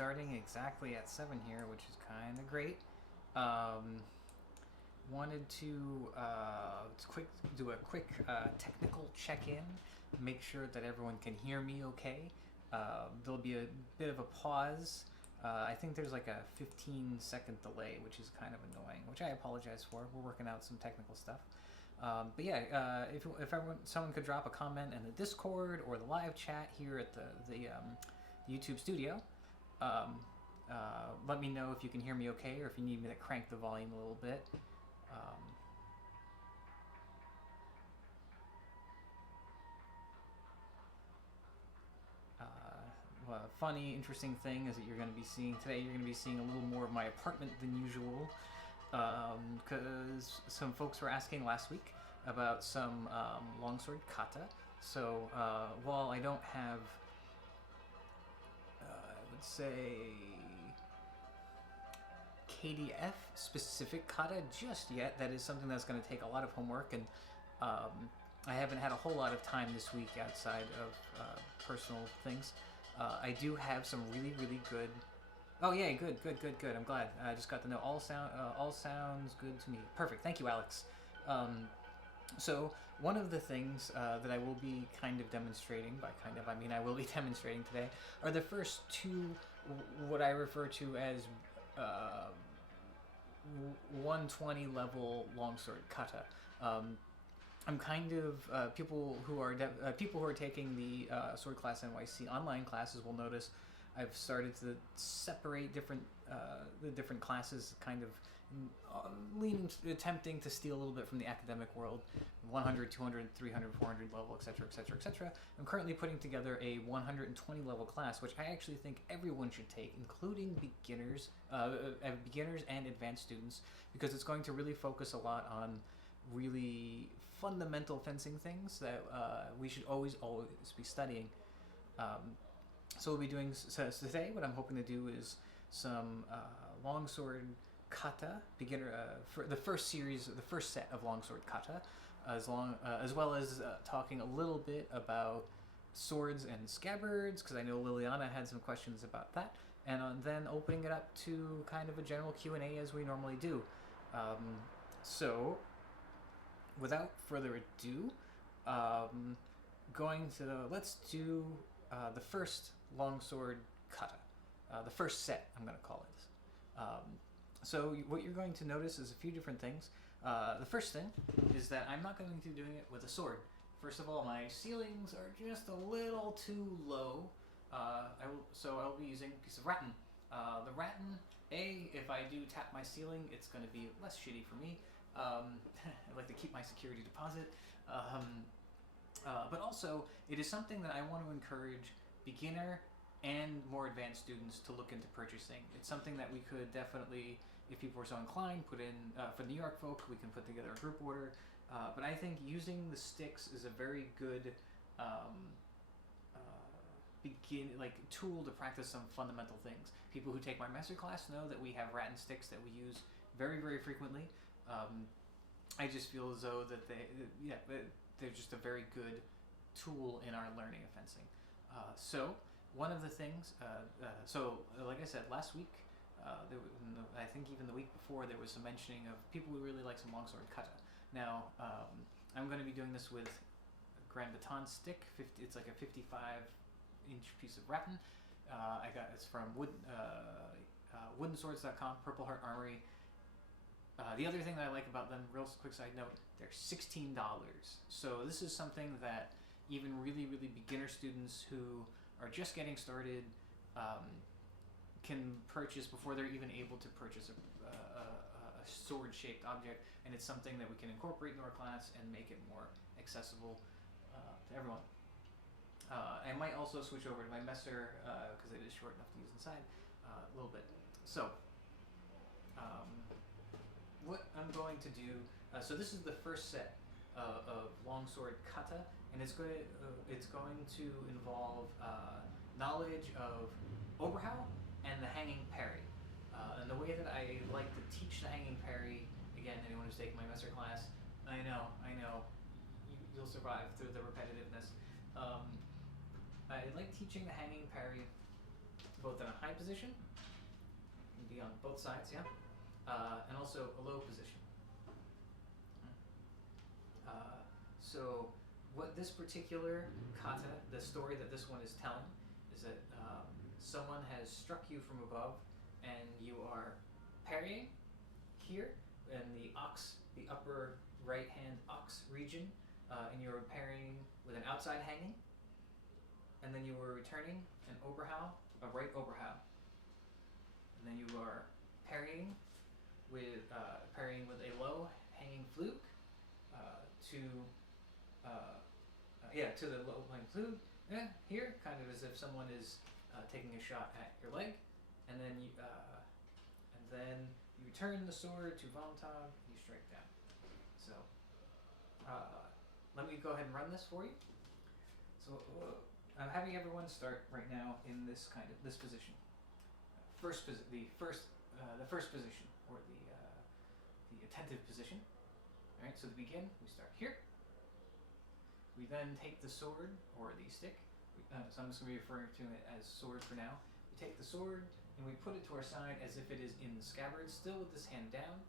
starting exactly at 7 here, which is kind of great. Wanted to do a quick technical check-in, make sure that everyone can hear me okay. There'll be a bit of a pause. I think there's like a 15-second delay, which is kind of annoying, which I apologize for. We're working out some technical stuff. But yeah, if someone could drop a comment in the Discord or the live chat here at the YouTube studio, let me know if you can hear me okay, or if you need me to crank the volume a little bit. Funny, interesting thing is that you're going to be seeing today. You're going to be seeing a little more of my apartment than usual, because some folks were asking last week about some Longsword Kata. So while I don't have, I would say, KDF specific kata just yet, that is something that's going to take a lot of homework, and I haven't had a whole lot of time this week outside of personal things. I do have some really good. Oh yeah, good. I'm glad. I just got to know all sounds good to me. Perfect. Thank you, Alex. So one of the things that I will be kind of demonstrating, by kind of I mean I will be demonstrating today, are the first two, what I refer to as 120 level Longsword Kata. I'm kind of people who are taking the Sword Class NYC online classes will notice I've started to separate the different classes, kind of attempting to steal a little bit from the academic world, 100, 200, 300, 400 level, etc., etc., etc. I'm currently putting together a 120 level class, which I actually think everyone should take, including beginners and advanced students, because it's going to really focus a lot on really fundamental fencing things that we should always be studying. So we'll be doing today. What I'm hoping to do is some Longsword Kata beginner for the first series, the first set of Longsword Kata, as well as talking a little bit about swords and scabbards, because I know Liliana had some questions about that, and then opening it up to kind of a general Q&A as we normally do. So without further ado, let's do the first Longsword Kata, the first set, I'm going to call it. So what you're going to notice is a few different things. The first thing is that I'm not going to be doing it with a sword. First of all, my ceilings are just a little too low, so I'll be using a piece of rattan. The rattan, if I do tap my ceiling, it's going to be less shitty for me. I like to keep my security deposit. But also, it is something that I want to encourage beginner and more advanced students to look into purchasing. It's something that we could definitely, if people are so inclined, put in, for New York folk, we can put together a group order. But I think using the sticks is a very good tool to practice some fundamental things. People who take my master class know that we have rattan sticks that we use very frequently. I just feel as though that they're just a very good tool in our learning of fencing. So one of the things, like I said, last week, I think even the week before, there was some mentioning of people who really like some Longsword Kata. Now, I'm going to be doing this with a Grand Baton stick. It's like a 55-inch piece of rattan. It's from woodenswords.com, Purple Heart Armory. The other thing that I like about them, real quick side note, they're $16. So this is something that even really beginner students who are just getting started can purchase before they're even able to purchase a sword-shaped object, and it's something that we can incorporate into our class and make it more accessible to everyone. I might also switch over to my messer because it is short enough to use inside a little bit. So what I'm going to do, so this is the first set of Longsword Kata, and it's going to involve knowledge of Oberhau and the hanging parry. And the way that I like to teach the hanging parry, again, anyone who's taken my messer class, I know, you'll survive through the repetitiveness. I like teaching the hanging parry both in a high position, can be on both sides, yeah, and also a low position. So what this particular kata, the story that this one is telling, is that someone has struck you from above, and you are parrying here in the upper right hand ox region, and you were parrying with an outside hanging, and then you were returning an overhow, a right overhow, and then you are parrying with a low hanging fluke to the low hanging fluke. Yeah, here, kind of as if someone is taking a shot at your leg, and then you return the sword to Vontag. You strike down. So let me go ahead and run this for you. So I'm having everyone start right now in this position. The first position, or the attentive position. All right. So to begin, we start here. We then take the sword or the stick. So I'm just going to be referring to it as sword for now. We take the sword and we put it to our side as if it is in the scabbard, still with this hand down.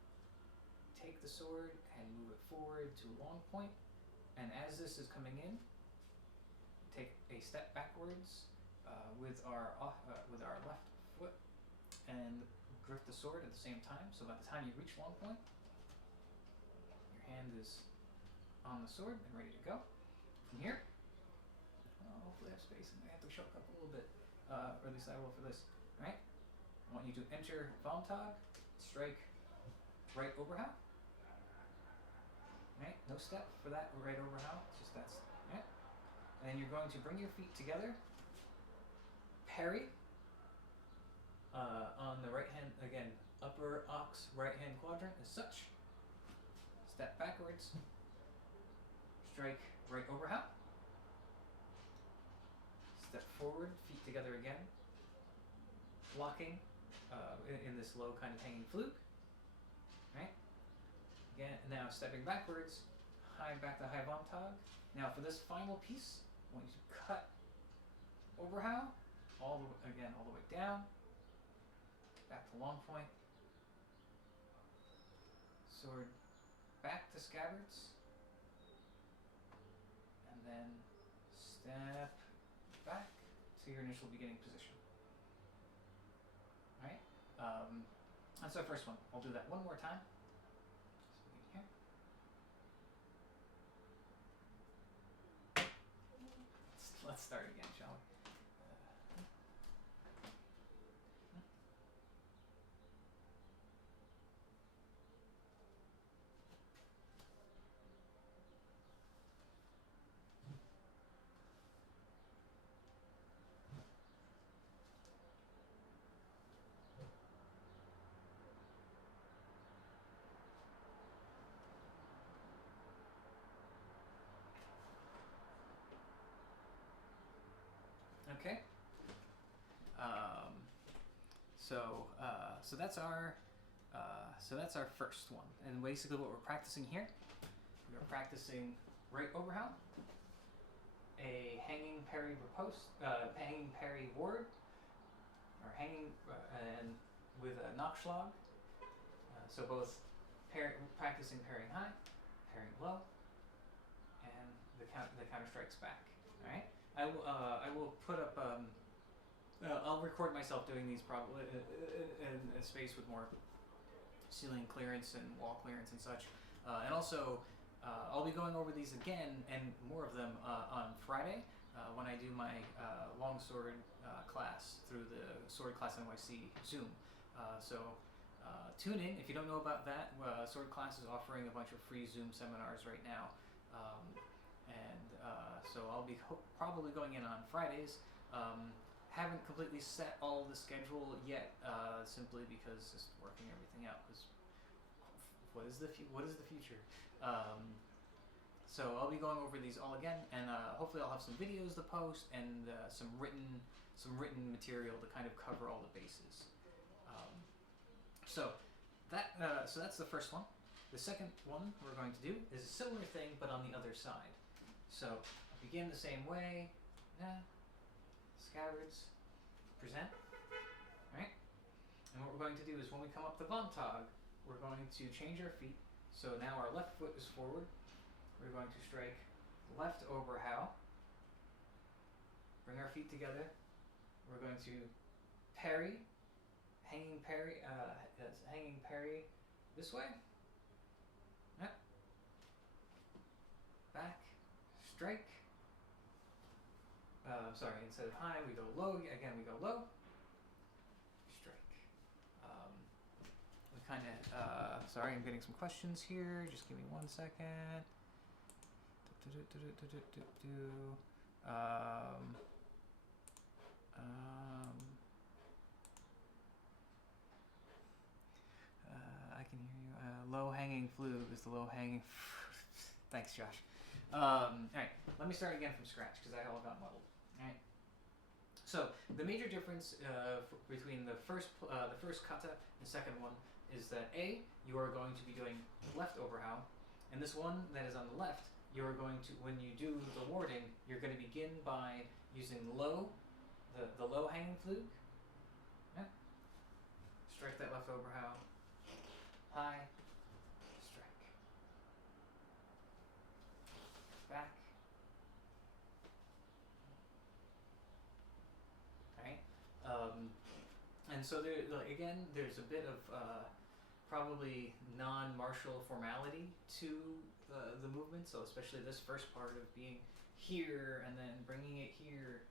Take the sword and move it forward to a long point. And as this is coming in, take a step backwards with our left foot and grip the sword at the same time. So by the time you reach long point, your hand is on the sword and ready to go. From here, hopefully I have space. I have to show up a little bit, or at least I will for this. All right. I want you to enter Vontag, strike right overhow. All right. No step for that right overhow. It's just that's. All right. And then you're going to bring your feet together, parry on the right hand, again, upper ox right hand quadrant as such. Step backwards, strike right overhow. Step forward, feet together again, blocking in this low kind of hanging fluke. Right? Again, now stepping backwards, back to high Vontag. Now for this final piece, I want you to cut overhow, all the way down, back to long point, sword back to scabbards, and then step back to your initial beginning position. All right? That's our first one. I'll do that one more time. Here. Let's start again, shall we? Okay. So that's our first one, and basically what we're practicing here, we are practicing right overhow, a hanging parry riposte, hanging parry ward, or hanging and with a Nachschlag. So both practicing parrying high, parrying low, and the counter strikes back. All right. I will put up. I'll record myself doing these probably in a space with more ceiling clearance and wall clearance and such. And also, I'll be going over these again and more of them on Friday when I do my Longsword class through the Sword Class NYC Zoom. So tune in. If you don't know about that, Sword Class is offering a bunch of free Zoom seminars right now. So I'll be probably going in on Fridays. Haven't completely set all the schedule yet, simply because just working everything out. Because what is the future? So I'll be going over these all again, and hopefully I'll have some videos to post and some written material to kind of cover all the bases. So that's the first one. The second one we're going to do is a similar thing, but on the other side. So begin the same way. Scabbards, present. And what we're going to do is when we come up to Vontag, we're going to change our feet. So now our left foot is forward. We're going to strike left overhow. Bring our feet together. We're going to parry, hanging parry this way. Yep. Back, strike. Sorry, instead of high, we go low. Again, we go low. Strike. We kind of, sorry, I'm getting some questions here. Just give me 1 second. I can hear you. Low-hanging fluke is the low-hanging. Thanks, Josh. All right, let me start again from scratch because I all got muddled. All right. So the major difference between the first kata and the second one is that A, you are going to be doing left overhow, and this one that is on the left, you are going to, when you do the warding, you're going to begin by using low, the low hanging fluke. Yeah. Strike that left overhow. High. Strike. Back. And so there, like, again, there's a bit of probably non-martial formality to the movement. So especially this first part of being here and then bringing it here,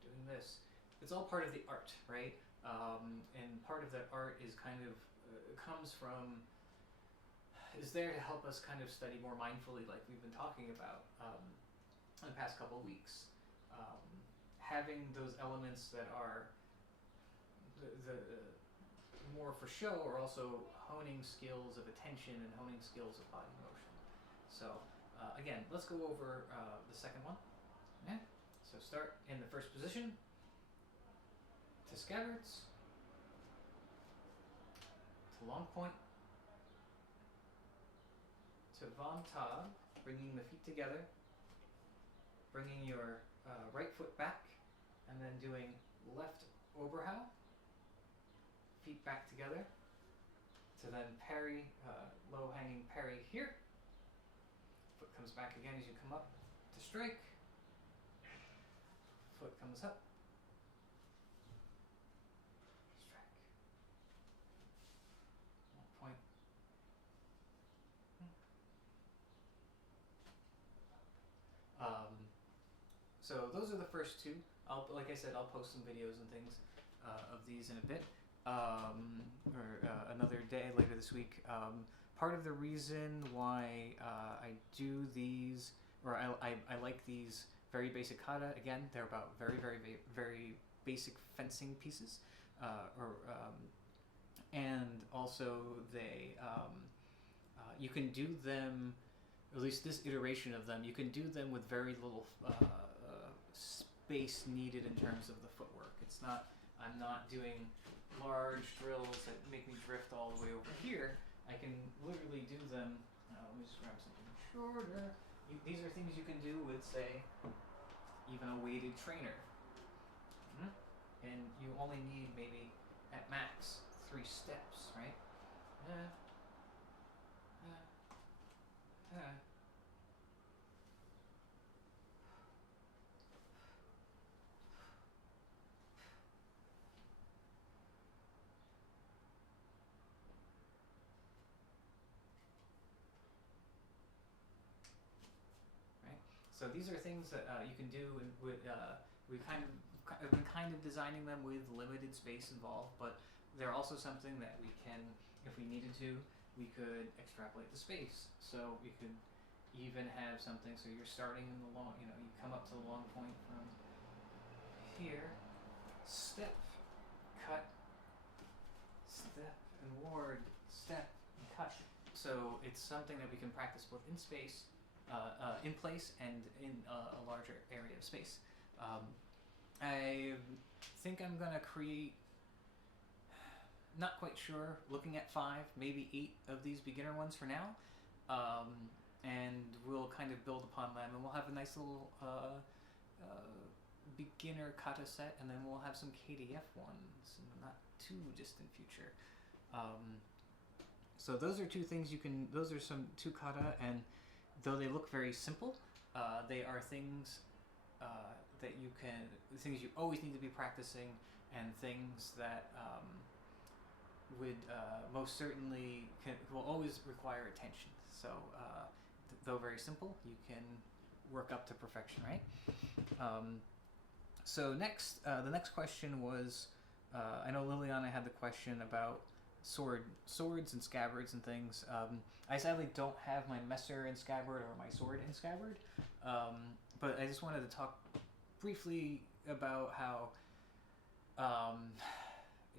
doing this. It's all part of the art, right? And part of that art is kind of comes from, is there to help us kind of study more mindfully, like we've been talking about in the past couple of weeks. Having those elements that are the more for show are also honing skills of attention and honing skills of body motion. So again, let's go over the second one. Yeah. So start in the first position, to scabbards, to long point, to Vontag, bringing the feet together, bringing your right foot back, and then doing left overhow, feet back together, to then parry, low hanging parry here. Foot comes back again as you come up to strike. Foot comes up. Strike. Point. So those are the first two. Like I said, I'll post some videos and things of these in a bit, or another day later this week. Part of the reason why I do these, or I like these very basic kata, again, they're about very basic fencing pieces, and also they, you can do them, at least this iteration of them, you can do them with very little space needed in terms of the footwork. It's not, I'm not doing large drills that make me drift all the way over here. I can literally do them, let me just grab something shorter. These are things you can do with, say, even a weighted trainer. And you only need maybe, at max, 3 steps, right? So these are things that you can do, and we've been kind of designing them with limited space involved, but they're also something that we can, if we needed to, we could extrapolate the space. So we could even have something, so you're starting in the long, you come up to the long point from here, step, cut, step and ward, step and cut. So it's something that we can practice both in space, in place, and in a larger area of space. I think I'm gonna create, not quite sure, looking at 5, maybe 8 of these beginner ones for now, and we'll kind of build upon them, and we'll have a nice little beginner kata set, and then we'll have some KDF ones in the not too distant future. So those are two things you can. Those are some two kata, and though they look very simple, they are things that you can. Things you always need to be practicing, and things that would most certainly will always require attention. So though very simple, you can work up to perfection, right? So next, the next question was, I know Liliana had the question about swords and scabbards and things. I sadly don't have my messer in scabbard or my sword in scabbard, but I just wanted to talk briefly about how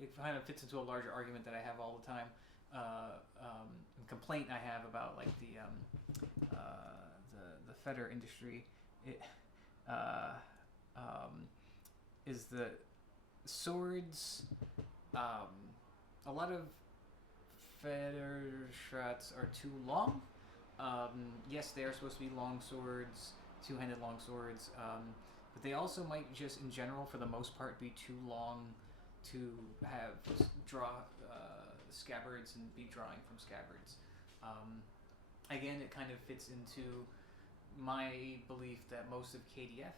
it kind of fits into a larger argument that I have all the time, complaint I have about like the feder industry. It is the swords. A lot of federschwerts are too long. Yes, they are supposed to be long swords, two-handed long swords, but they also might just, in general, for the most part, be too long to have draw scabbards and be drawing from scabbards. Again, it kind of fits into my belief that most of KDF,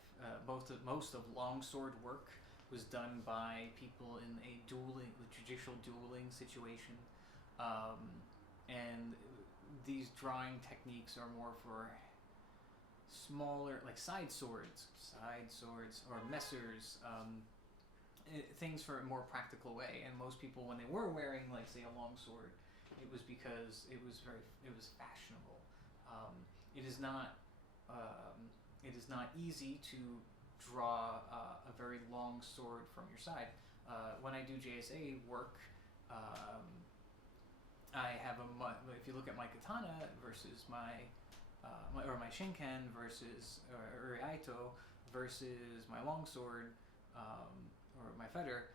most of longsword work was done by people in a judicial dueling situation, and these drawing techniques are more for smaller, like side swords, or messers, things for a more practical way. And most people, when they were wearing, like, say, a long sword, it was because it was fashionable. It is not easy to draw a very long sword from your side. When I do JSA work, I have if you look at my katana versus my shinken versus Uriaito versus my longsword, or my feder,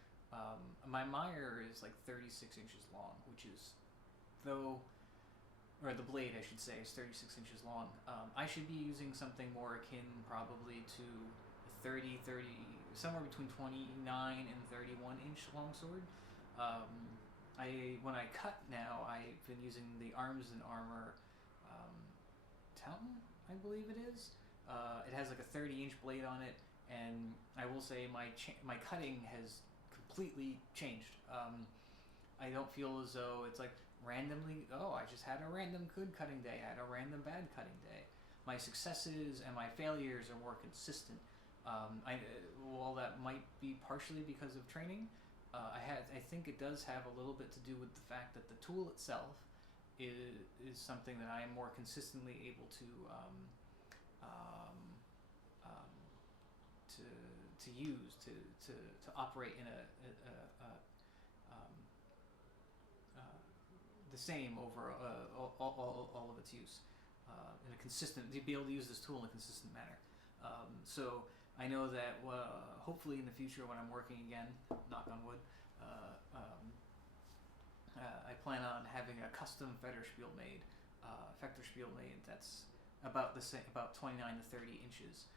my mire is like 36 inches long, which is, or the blade, I should say, is 36 inches long. I should be using something more akin probably to 30, somewhere between 29 and 31 inch longsword. When I cut now, I've been using the Arms and Armor Town, I believe it is. It has like a 30-inch blade on it, and I will say my cutting has completely changed. I don't feel as though it's like randomly, I just had a random good cutting day, I had a random bad cutting day. My successes and my failures are more consistent. While that might be partially because of training, I think it does have a little bit to do with the fact that the tool itself is something that I am more consistently able to use to operate in the same over all of its use in a consistent, to be able to use this tool in a consistent manner. So I know that hopefully in the future when I'm working again, knock on wood, I plan on having a custom federspiel made that's about the same, about 29 to 30 inches.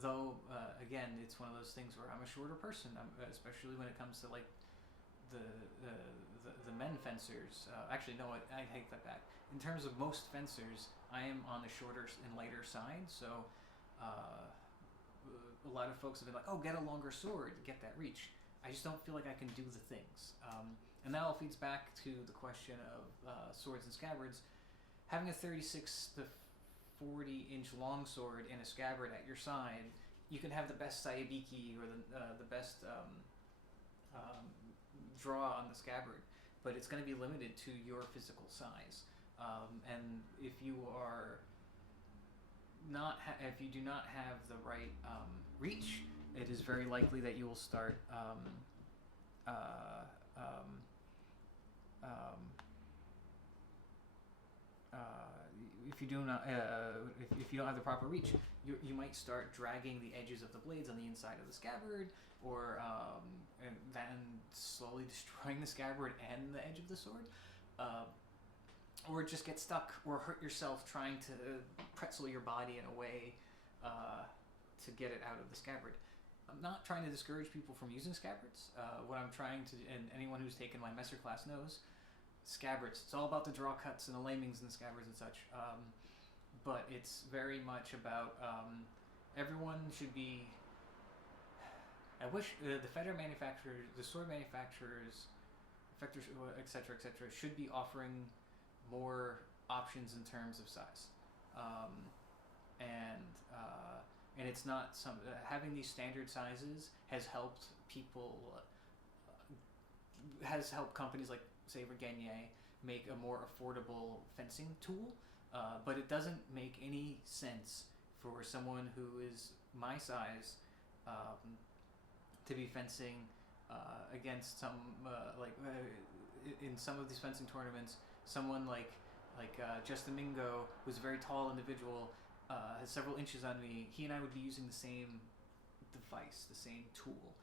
Though again, it's one of those things where I'm a shorter person, especially when it comes to like the men fencers. Actually, no, I take that back. In terms of most fencers, I am on the shorter and lighter side. So a lot of folks have been like, "Oh, get a longer sword, get that reach." I just don't feel like I can do the things. And that all feeds back to the question of swords and scabbards. Having a 36 to 40-inch longsword and a scabbard at your side, you can have the best saibiki or the best draw on the scabbard, but it's going to be limited to your physical size. And if you are if you do not have the right reach, it is very likely that you will start if you do not if you don't have the proper reach, you might start dragging the edges of the blades on the inside of the scabbard, or and then slowly destroying the scabbard and the edge of the sword, or just get stuck or hurt yourself trying to pretzel your body in a way to get it out of the scabbard. I'm not trying to discourage people from using scabbards. What I'm trying to, and anyone who's taken my Messer class knows, scabbards. It's all about the draw cuts and the lamings and the scabbards and such. But it's very much about everyone should be. I wish the feder manufacturers, the sword manufacturers, etc., should be offering more options in terms of size, and it's not some having these standard sizes has helped people, has helped companies like say Regenier make a more affordable fencing tool, but it doesn't make any sense for someone who is my size to be fencing against some in some of these fencing tournaments, someone like Justin Mingo, who's a very tall individual, has several inches on me. He and I would be using the same device, the same tool,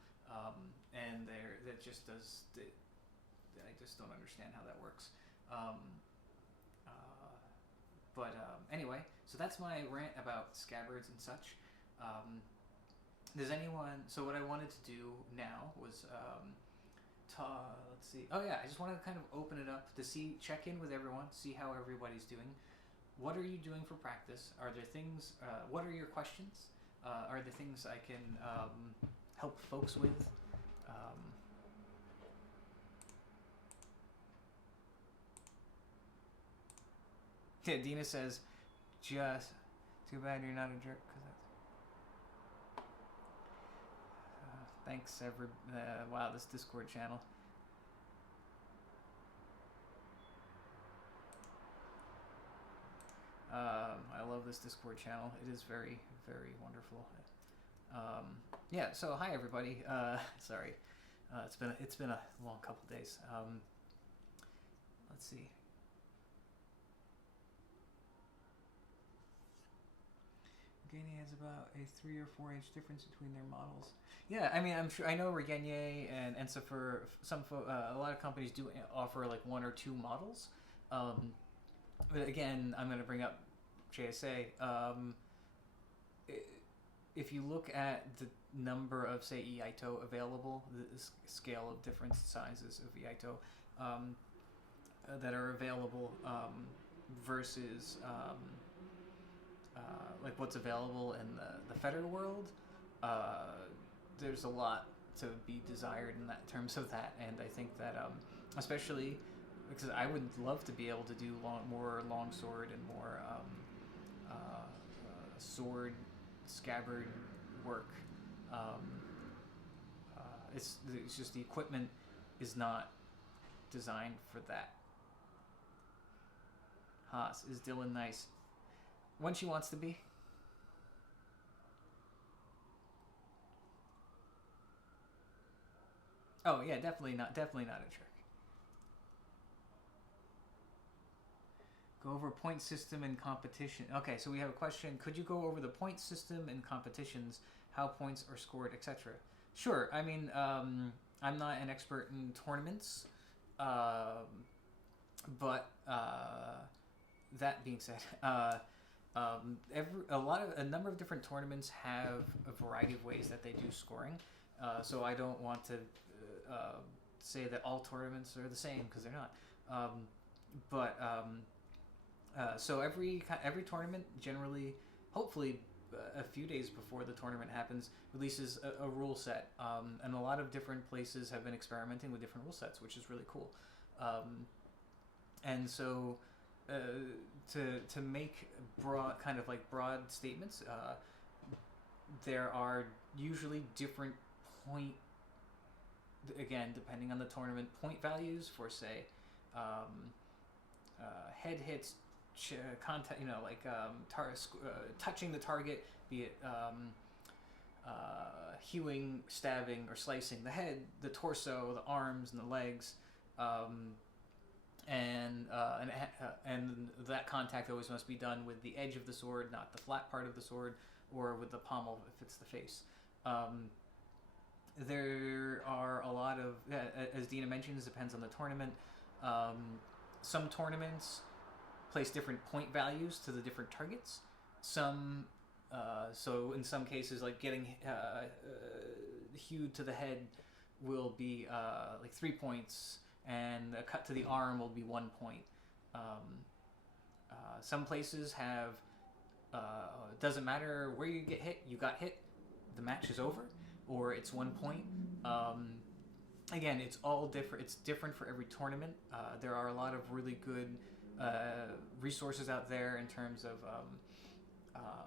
and that just does. I just don't understand how that works. Anyway, so that's my rant about scabbards and such. Does anyone? So what I wanted to do now was let's see. Oh yeah, I just wanted to kind of open it up to check in with everyone, see how everybody's doing. What are you doing for practice? Are there things? What are your questions? Are there things I can help folks with? Yeah, Dina says, just too bad you're not a jerk. Thanks, wow, this Discord channel. I love this Discord channel. It is very, very wonderful. Yeah. So hi everybody. Sorry, it's been a long couple days. Let's see. Regenier has about a 3 or 4 inch difference between their models. Yeah, I mean, I'm sure I know Regenier and so for some a lot of companies do offer like 1 or 2 models. But again, I'm going to bring up JSA. If you look at the number of say Iaito available, the scale of different sizes of Iaito that are available versus like what's available in the Feder world, there's a lot to be desired in that terms of that, and I think that especially because I would love to be able to do more longsword and more sword scabbard work. It's just the equipment is not designed for that. Haas, is Dylan nice? When she wants to be. Oh yeah, definitely not a jerk. Go over point system and competition. Okay, so we have a question. Could you go over the point system and competitions, how points are scored, etc.? Sure. I mean, I'm not an expert in tournaments, but that being said, a number of different tournaments have a variety of ways that they do scoring. So I don't want to say that all tournaments are the same, because they're not. So every tournament generally, hopefully, a few days before the tournament happens, releases a rule set, and a lot of different places have been experimenting with different rule sets, which is really cool. And so to make broad statements, there are usually different point, again depending on the tournament, point values for say head hits, contact, touching the target, be it hewing, stabbing, or slicing the head, the torso, the arms, and the legs, and that contact always must be done with the edge of the sword, not the flat part of the sword, or with the pommel if it's the face. There are a lot of, as Dina mentions, depends on the tournament. Some tournaments place different point values to the different targets. Some So in some cases, like getting hewed to the head will be like 3 points, and a cut to the arm will be 1 point. Some places have it doesn't matter where you get hit, you got hit, the match is over, or it's 1 point. Again, it's all different. It's different for every tournament. There are a lot of really good resources out there in terms of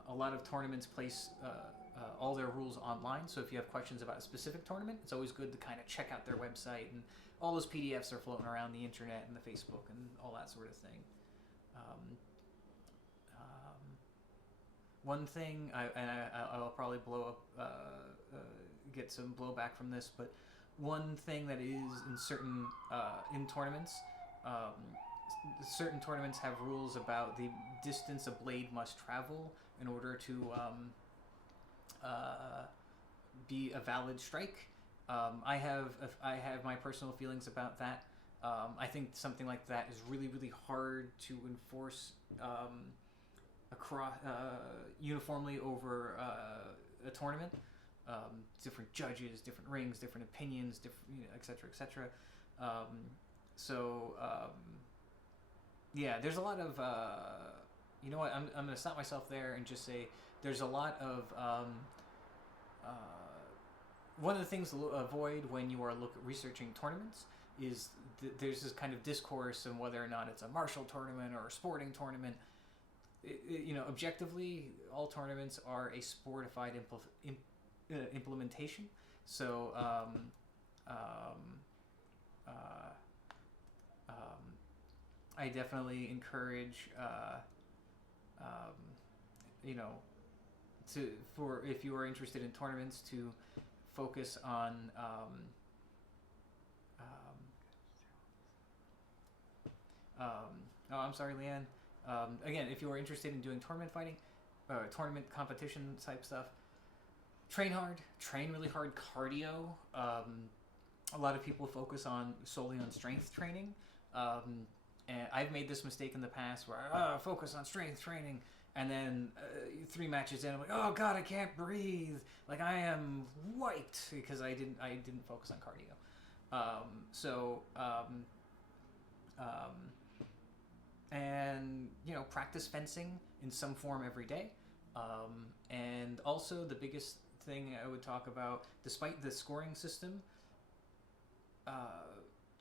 a lot of tournaments place all their rules online. So if you have questions about a specific tournament, it's always good to kind of check out their website, and all those PDFs are floating around the internet and the Facebook and all that sort of thing. One thing, I'll probably blow up, get some blowback from this, but one thing that is in certain in tournaments, certain tournaments have rules about the distance a blade must travel in order to be a valid strike. I have my personal feelings about that. I think something like that is really, really hard to enforce across uniformly over a tournament. Different judges, different rings, different opinions, different, et cetera, et cetera. Yeah, there's a lot of you know what, I'm going to stop myself there and just say there's a lot of one of the things to avoid when you are researching tournaments is there's this kind of discourse on whether or not it's a martial tournament or a sporting tournament. You know, objectively, all tournaments are a sportified implementation. So I definitely encourage you know, for if you are interested in tournaments, to focus on oh, I'm sorry, Leanne. Again, if you are interested in doing tournament fighting, tournament competition type stuff, train hard, train really hard cardio. A lot of people focus solely on strength training, and I've made this mistake in the past where I focus on strength training, and then 3 matches in, I'm like, oh god, I can't breathe, like I am wiped because I didn't focus on cardio. And you know, practice fencing in some form every day. And also the biggest thing I would talk about, despite the scoring system,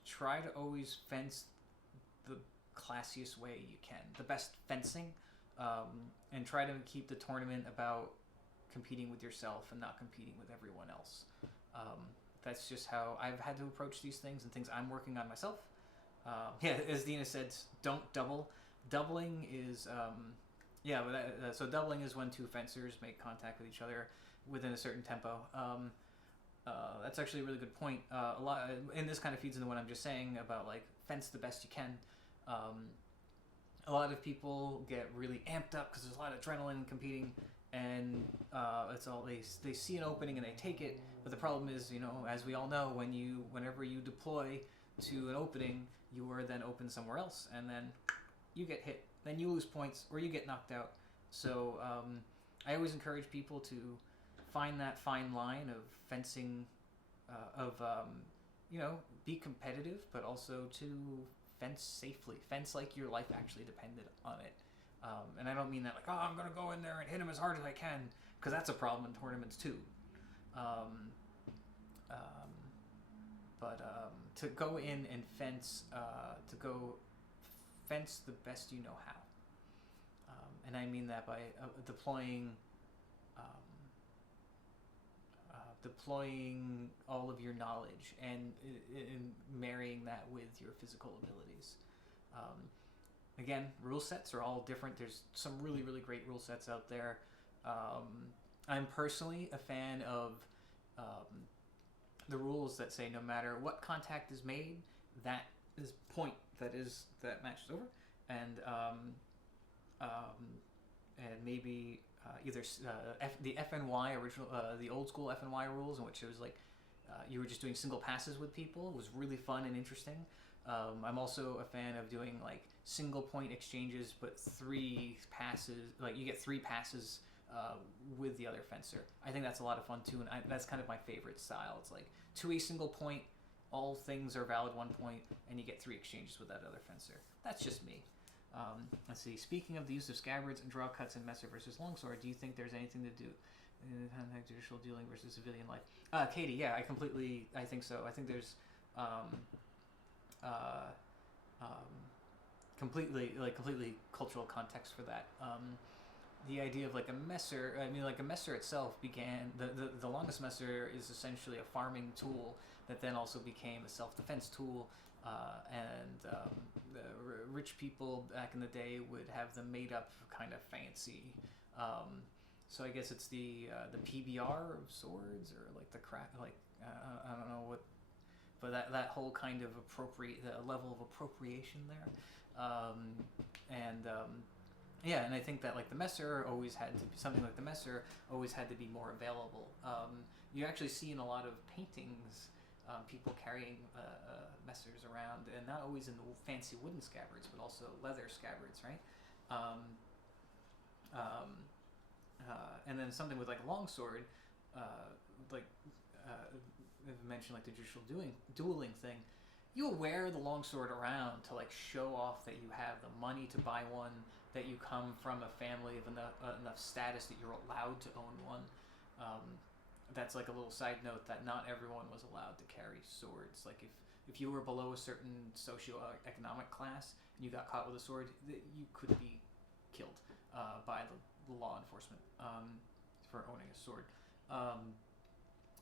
try to always fence the classiest way you can, the best fencing, and try to keep the tournament about competing with yourself and not competing with everyone else. That's just how I've had to approach these things and things I'm working on myself. Yeah, as Dina said, don't double. Doubling is, so doubling is when 2 fencers make contact with each other within a certain tempo. That's actually a really good point. A lot, and this kind of feeds into what I'm just saying about like fence the best you can. A lot of people get really amped up because there's a lot of adrenaline in competing, and it's all they see an opening and they take it. But the problem is, you know, as we all know, whenever you deploy to an opening, you are then open somewhere else, and then you get hit, then you lose points, or you get knocked out. So I always encourage people to find that fine line of fencing, you know, be competitive, but also to fence safely. Fence like your life actually depended on it. And I don't mean that like, oh, I'm going to go in there and hit him as hard as I can, because that's a problem in tournaments too. But to go in and fence, fence the best you know how. And I mean that by deploying all of your knowledge and marrying that with your physical abilities. Again, rule sets are all different. There's some really, really great rule sets out there. I'm personally a fan of the rules that say no matter what contact is made, that is point. That match is over. And maybe either the FNY original, the old school FNY rules, in which it was like you were just doing single passes with people, was really fun and interesting. I'm also a fan of doing like single point exchanges, but 3 passes. Like you get 3 passes with the other fencer. I think that's a lot of fun too, and that's kind of my favorite style. It's like to a single point, all things are valid 1 point, and you get 3 exchanges with that other fencer. That's just me. Let's see. Speaking of the use of scabbards and draw cuts in Messer versus Longsword, do you think there's anything to do in judicial dealing versus civilian life? Katie, yeah, I think so. I think there's completely cultural context for that. The idea of like a messer, like a messer itself began, the longest messer is essentially a farming tool that then also became a self-defense tool, and the rich people back in the day would have them made up kind of fancy. So I guess it's the PBR of swords, or like the crack, like I don't know what, but that whole kind of the level of appropriation there, yeah, and I think that like the messer always had to be something like the messer always had to be more available. You actually see in a lot of paintings people carrying messers around, and not always in the fancy wooden scabbards, but also leather scabbards, right? And then something with like a longsword, I've mentioned like the judicial dueling thing. You wear the longsword around to like show off that you have the money to buy one, that you come from a family of enough status that you're allowed to own one. That's like a little side note that not everyone was allowed to carry swords. Like if you were below a certain socioeconomic class and you got caught with a sword, you could be killed by the law enforcement for owning a sword,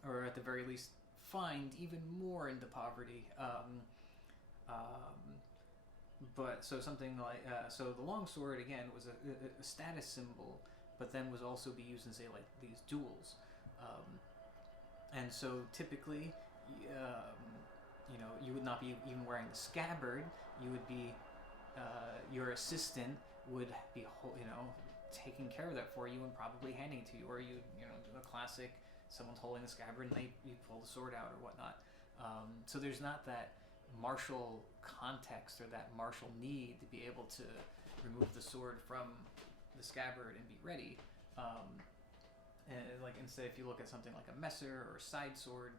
or at the very least fined even more into poverty. But so something like so the longsword again was a status symbol, but then was also be used in say like these duels, and so typically, you would not be even wearing the scabbard. You would be your assistant would be taking care of that for you and probably handing it to you, or you do a classic. Someone's holding the scabbard and you pull the sword out or whatnot. So there's not that martial context or that martial need to be able to remove the sword from the scabbard and be ready. And like instead, if you look at something like a messer or a side sword,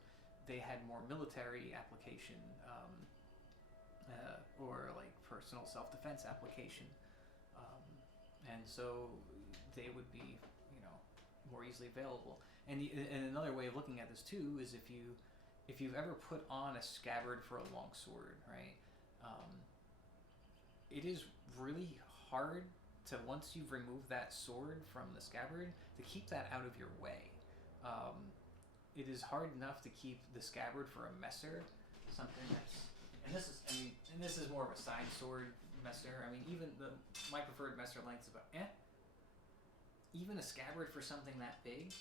they had more military application, or like personal self-defense application, and so they would be more easily available. And another way of looking at this too is if you've ever put on a scabbard for a longsword, right? It is really hard to, once you've removed that sword from the scabbard, to keep that out of your way. It is hard enough to keep the scabbard for a messer, something that's, and this is more of a side sword messer. Even my preferred messer length is about even a scabbard for something that big,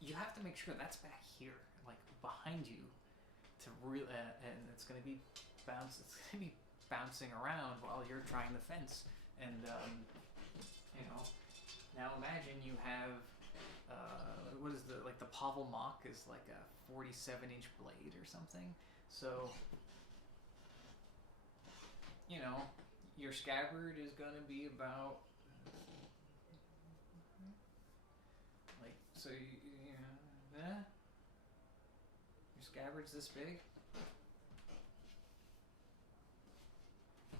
you have to make sure that's back here, like behind you, to really, and it's going to be bouncing around while you're trying to fence. And now imagine you have what is the Pavel Mach is like a 47-inch blade or something. So your scabbard is going to be about your scabbard's this big.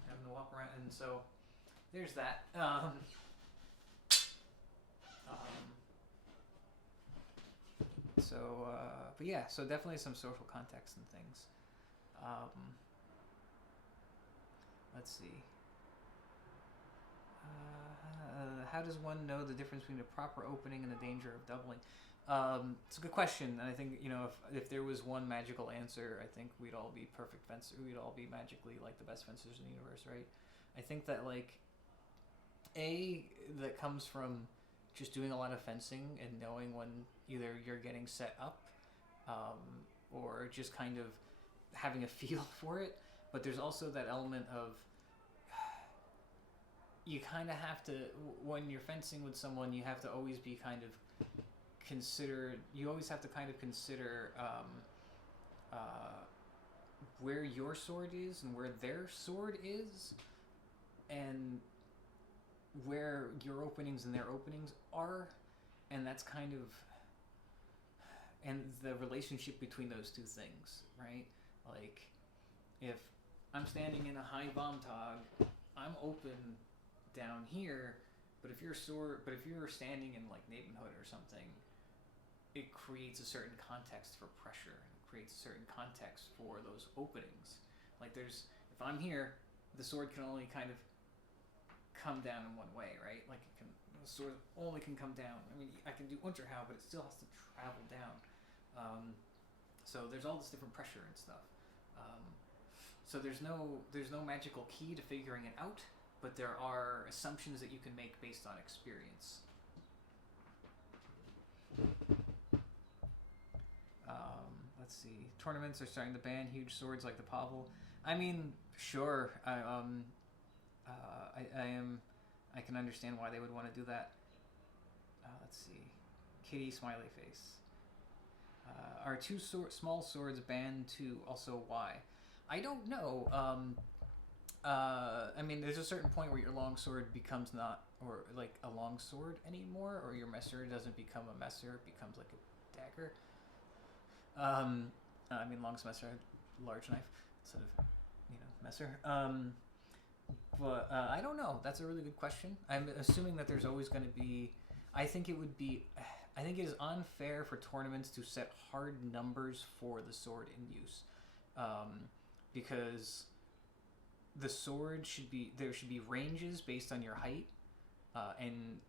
Having to walk around, and so there's that. But yeah, so definitely some social context and things. Let's see. How does one know the difference between a proper opening and the danger of doubling? It's a good question, and I think if there was one magical answer, I think we'd all be perfect fencers. We'd all be magically like the best fencers in the universe, right? I think that that comes from just doing a lot of fencing and knowing when either you're getting set up, or just kind of having a feel for it. But there's also that element of you kind of have to, when you're fencing with someone, you have to always be kind of considered. You always have to kind of consider where your sword is and where their sword is, and where your openings and their openings are, and that's kind of, and the relationship between those two things, right? Like, if I'm standing in a high Vomtog, I'm open down here, but if you're standing in like Navenhood or something, it creates a certain context for pressure. It creates a certain context for those openings. Like if I'm here, the sword can only kind of come down in one way, right? Like the sword only can come down. I mean, I can do Unterhau, but it still has to travel down. So there's all this different pressure and stuff. So there's no magical key to figuring it out, but there are assumptions that you can make based on experience. Let's see. Tournaments are starting to ban huge swords like the Pavel. I mean, sure. I can understand why they would want to do that. Let's see. Kitty smiley face. Are two small swords banned too? Also, why? I don't know. I mean, there's a certain point where your longsword becomes not, or like a longsword anymore, or your messer doesn't become a messer, it becomes like a dagger. I mean, long messer, large knife, instead of, messer. But I don't know. That's a really good question. I'm assuming that there's always going to be. I think it is unfair for tournaments to set hard numbers for the sword in use, because the sword there should be ranges based on your height, and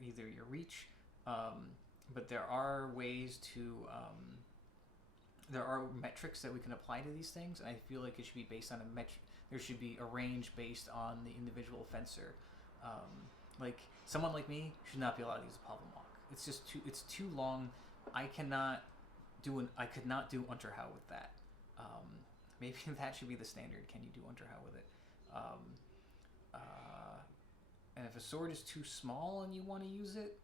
either your reach. But there are ways to. There are metrics that we can apply to these things, and I feel like it should be based on a metric. There should be a range based on the individual fencer. Like someone like me should not be allowed to use a Pavelmach. It's just too long. I could not do Unterhau with that. Maybe that should be the standard. Can you do Unterhau with it? And if a sword is too small and you want to use it,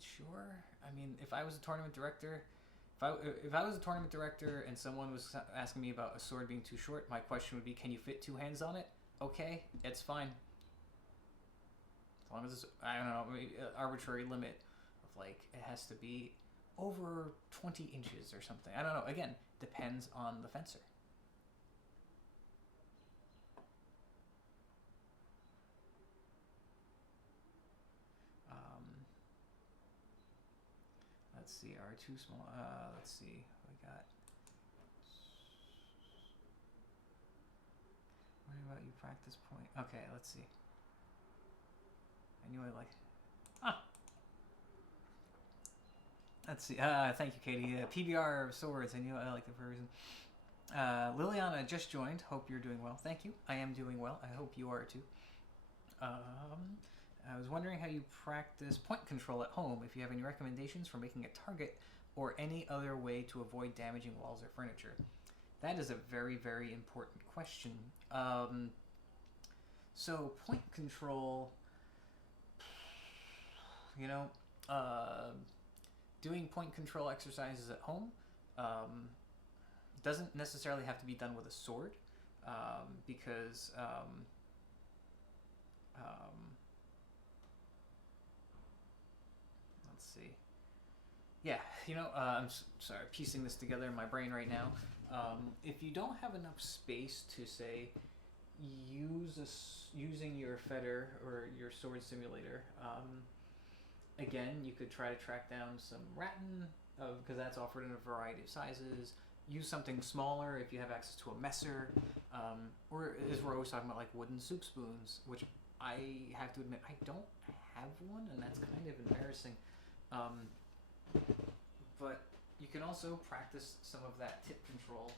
sure. I mean, if I was a tournament director, if I was a tournament director and someone was asking me about a sword being too short, my question would be, can you fit two hands on it? Okay, it's fine. As long as it's, I don't know, maybe an arbitrary limit of like, it has to be over 20 inches or something. I don't know. Again, depends on the fencer. Let's see, are too small. Let's see, we got. What about you practice point? Okay, let's see. I knew I like. Let's see. Thank you, Katie. PBR swords. I knew I liked it for a reason. Liliana just joined. Hope you're doing well. Thank you. I am doing well. I hope you are too. I was wondering how you practice point control at home, if you have any recommendations for making a target or any other way to avoid damaging walls or furniture. That is a very, very important question. So point control, doing point control exercises at home doesn't necessarily have to be done with a sword, because let's see. Yeah, I'm sorry, piecing this together in my brain right now. If you don't have enough space to say using your feder or your sword simulator, again, you could try to track down some rattan, because that's offered in a variety of sizes. Use something smaller if you have access to a messer, or as we're always talking about, like wooden soup spoons, which I have to admit I don't have one, and that's kind of embarrassing. But you can also practice some of that tip control.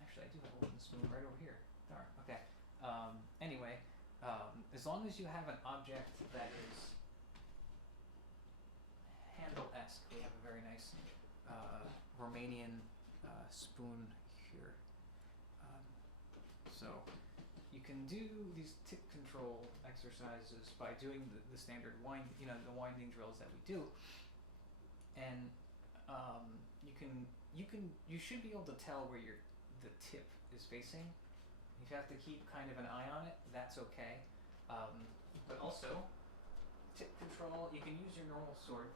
Actually, I do have a wooden spoon right over here. Darn. Okay. Anyway, as long as you have an object that is handle-esque, we have a very nice Romanian spoon here. So you can do these tip control exercises by doing the standard the winding drills that we do, and you should be able to tell where the tip is facing If you have to keep kind of an eye on it, that's okay. But also, tip control, you can use your normal sword.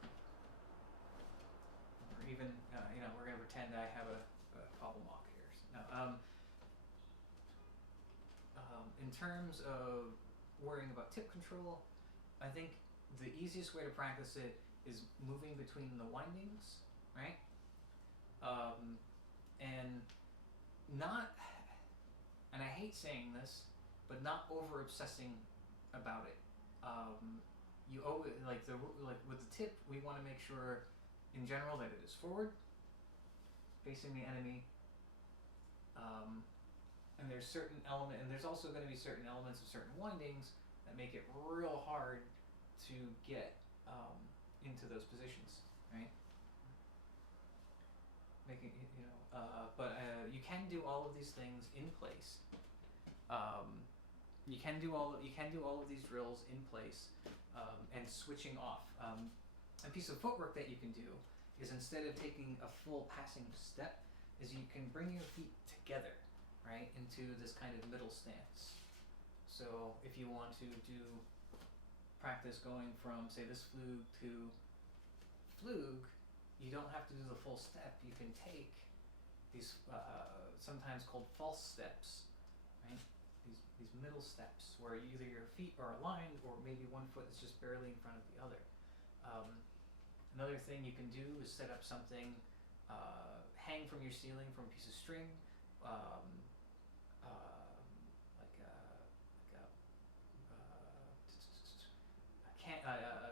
Or even, we're going to pretend I have a Fobblmock here. No, in terms of worrying about tip control, I think the easiest way to practice it is moving between the windings, right? And not, and I hate saying this, but not over obsessing about it. You always like with the tip, we want to make sure, in general, that it is forward, facing the enemy. And there's certain element, and there's also going to be certain elements of certain windings that make it real hard to get into those positions, right? Making but you can do all of these things in place. You can do all of these drills in place, and switching off. A piece of footwork that you can do is, instead of taking a full passing step, is you can bring your feet together, right, into this kind of middle stance. So if you want to do practice going from, say, this flug to flug, you don't have to do the full step. You can take these sometimes called false steps, right? These middle steps where either your feet are aligned or maybe one foot is just barely in front of the other. Another thing you can do is set up something, hang from your ceiling from a piece of string,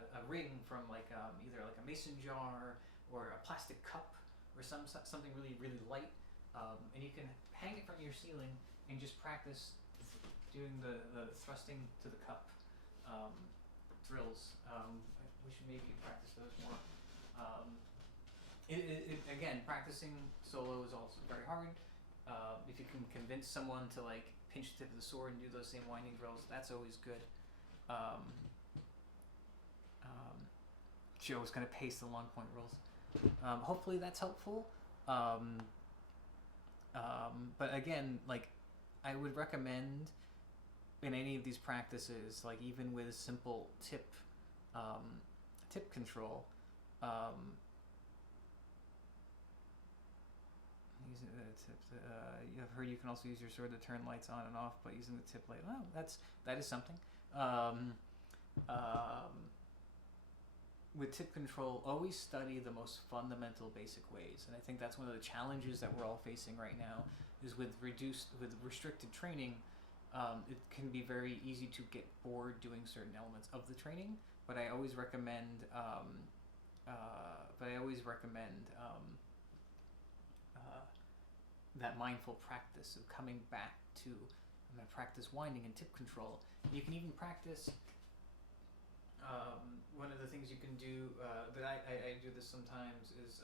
a ring from either like a mason jar or a plastic cup or something really, really light, and you can hang it from your ceiling and just practice doing the thrusting to the cup drills. We should maybe practice those more. Again, practicing solo is also very hard. If you can convince someone to pinch the tip of the sword and do those same winding drills, that's always good. Joe's gonna paste the long point rules. Hopefully that's helpful. But again, I would recommend in any of these practices, even with simple tip control, using the tip. I've heard you can also use your sword to turn lights on and off, but using the tip light, well, that is something. With tip control, always study the most fundamental basic ways, and I think that's one of the challenges that we're all facing right now. Is with restricted training, it can be very easy to get bored doing certain elements of the training. But I always recommend that mindful practice of coming back to, I'm going to practice winding and tip control. You can even practice. One of the things you can do, that I do this sometimes, is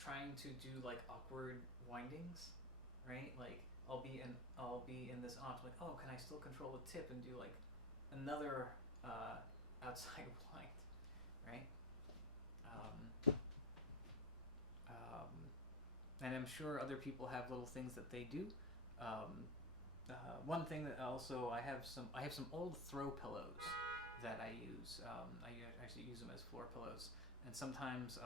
trying to do awkward windings, right? I'll be in this opt, oh, can I still control the tip and do another outside wind, right? And I'm sure other people have little things that they do. One thing that also, I have some old throw pillows that I use. I actually use them as floor pillows, and sometimes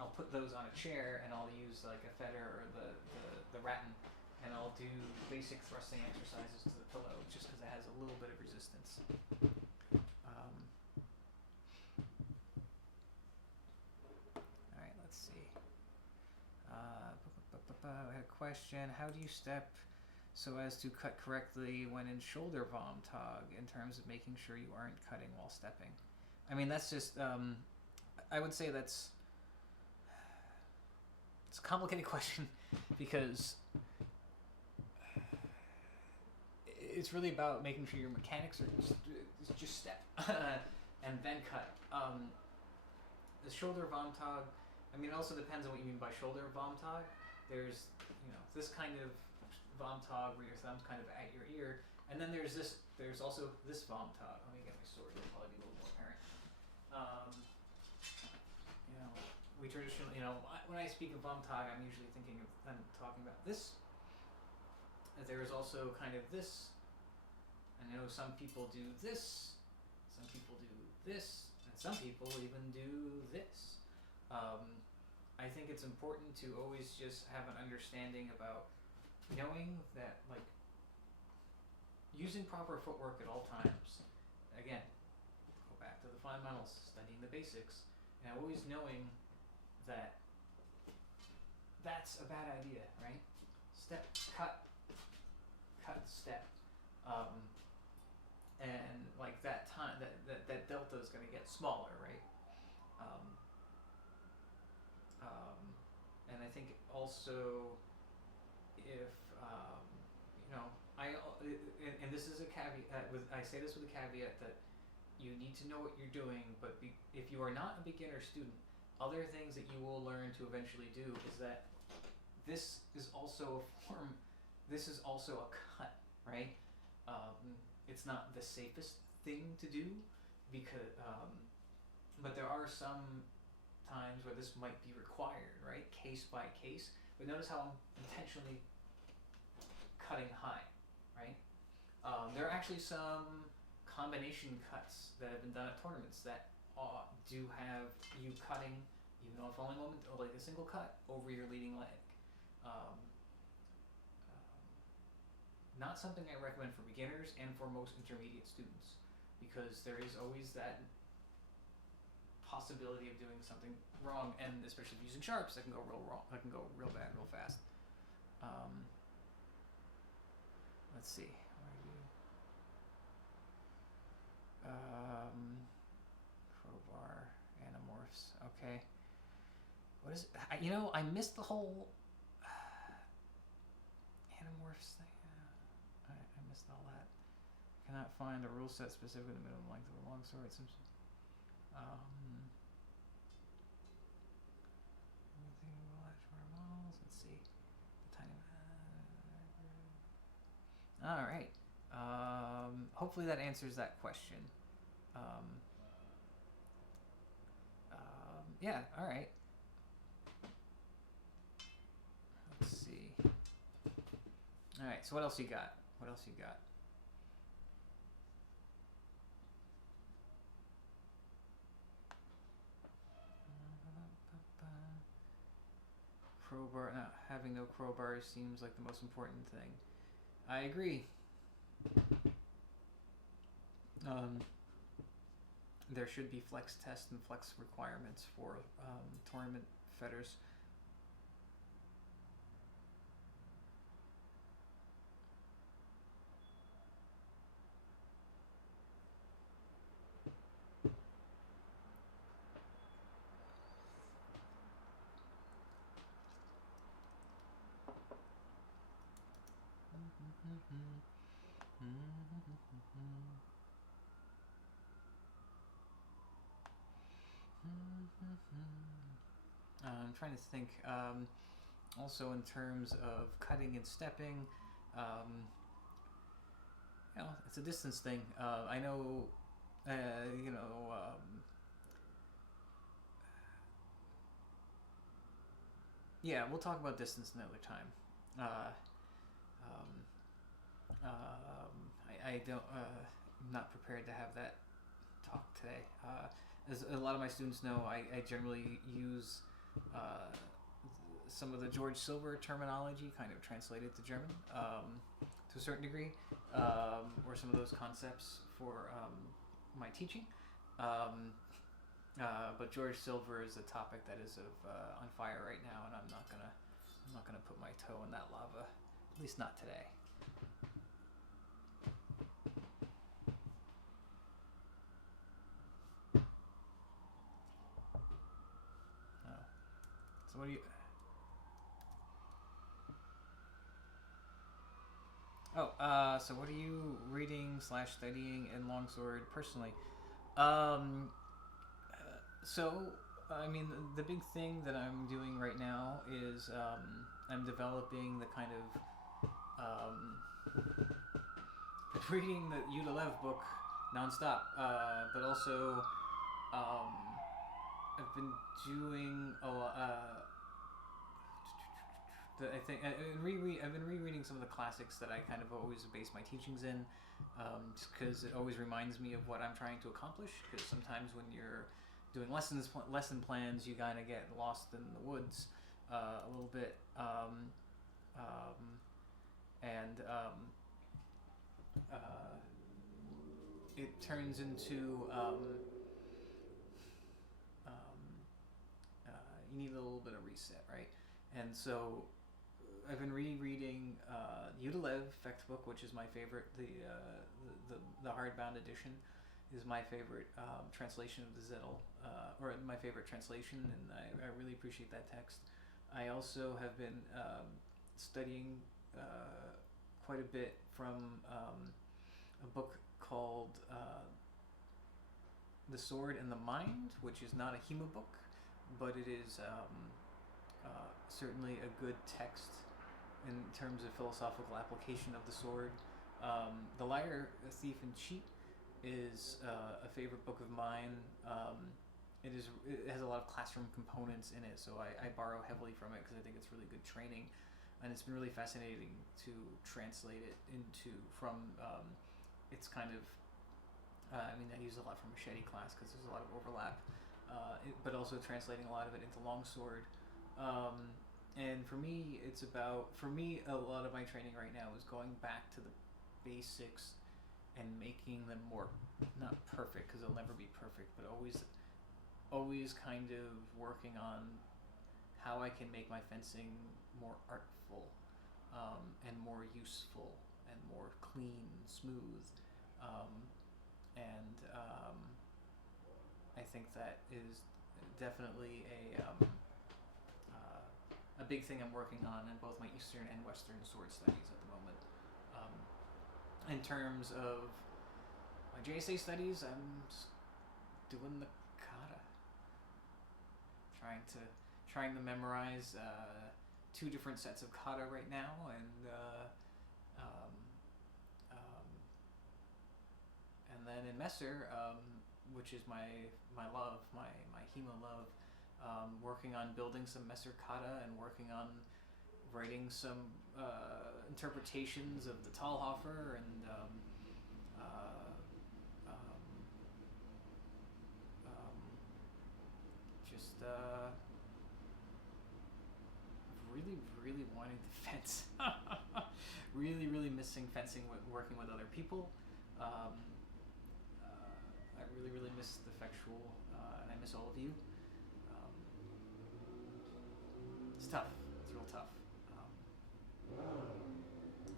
I'll put those on a chair and I'll use a feder or the rattan, and I'll do basic thrusting exercises to the pillow just because it has a little bit of resistance. All right, let's see. I had a question. How do you step so as to cut correctly when in shoulder Vomtag, in terms of making sure you aren't cutting while stepping? I mean, that's just, I would say it's a complicated question, because it's really about making sure your mechanics are just step and then cut. The shoulder Vomtag, I mean, it also depends on what you mean by shoulder Vomtag. There's, this kind of Vomtag where your thumb's kind of at your ear, and then there's also this Vomtag. Let me get my sword, it'll probably be a little more apparent. We traditionally, when I speak of Vomtag, I'm usually talking about this there's also kind of this. I know some people do this, some people do this, and some people even do this. I think it's important to always just have an understanding about knowing that, like, using proper footwork at all times. Again, go back to the fundamentals, studying the basics, and always knowing that that's a bad idea, right? Step, cut, step. And like that time, that delta is going to get smaller, right? And I think also, if and this is a caveat. I say this with a caveat that you need to know what you're doing. But if you are not a beginner student, other things that you will learn to eventually do is that this is also a form. This is also a cut, right? It's not the safest thing to do, because, but there are some times where this might be required, right? Case by case. But notice how I'm intentionally cutting high, right? There are actually some combination cuts that have been done at tournaments that do have you cutting, even though only like a single cut over your leading leg. Not something I recommend for beginners and for most intermediate students, because there is always that possibility of doing something wrong, and especially if using sharps, that can go real wrong. That can go real bad, real fast. Let's see. Crowbar, anamorphs. Okay. What is it? I missed the whole anamorphs thing. I missed all that. Cannot find a rule set specific to the minimum length of a longsword. Let's see. The tiny. All right. Hopefully that answers that question. Yeah. All right. Let's see. All right. So what else you got? Crowbar. No, having no crowbar seems like the most important thing. I agree. There should be flex tests and flex requirements for tournament fetters. I'm trying to think. Also, in terms of cutting and stepping, it's a distance thing. I know, yeah, we'll talk about distance another time. I don't. I'm not prepared to have that talk today. As a lot of my students know, I generally use some of the George Silver terminology, kind of translated to German to a certain degree, or some of those concepts for my teaching. But George Silver is a topic that is on fire right now, and I'm not gonna put my toe in that lava, at least not today. So what do you? So what are you reading / studying in Longsword personally? So, I mean, the big thing that I'm doing right now is I'm developing the kind of reading the Yuda Lev book nonstop, but also I've been doing a lot. I think I've been rereading some of the classics that I kind of always base my teachings in, just because it always reminds me of what I'm trying to accomplish. Because sometimes when you're doing lesson plans, you kind of get lost in the woods a little bit, and it turns into you need a little bit of reset, right? And so I've been rereading Udalev Book, which is my favorite. The hardbound edition is my favorite translation of the Zettel, or my favorite translation, and I really appreciate that text. I also have been studying quite a bit from a book called The Sword and the Mind, which is not a HEMA book, but it is certainly a good text in terms of philosophical application of the sword. The Liar, a Thief, and Cheat is a favorite book of mine. It has a lot of classroom components in it, so I borrow heavily from it because I think it's really good training, and it's been really fascinating to translate it from it's kind of I use a lot from Machete class because there's a lot of overlap, but also translating a lot of it into Longsword. And for me, a lot of my training right now is going back to the basics and making them more, not perfect, because they'll never be perfect, but always kind of working on how I can make my fencing more artful, and more useful, and more clean, smooth. I think that is definitely a big thing I'm working on in both my Eastern and Western sword studies at the moment. In terms of my JSA studies, I'm doing the kata, trying to memorize 2 different sets of kata right now, and then in Messer, which is my love, my HEMA love. Working on building some Messer kata and working on writing some interpretations of the Talhofer and just really wanting to fence. really missing fencing, working with other people. I really miss the Fectual, and I miss all of you. It's tough. It's real tough.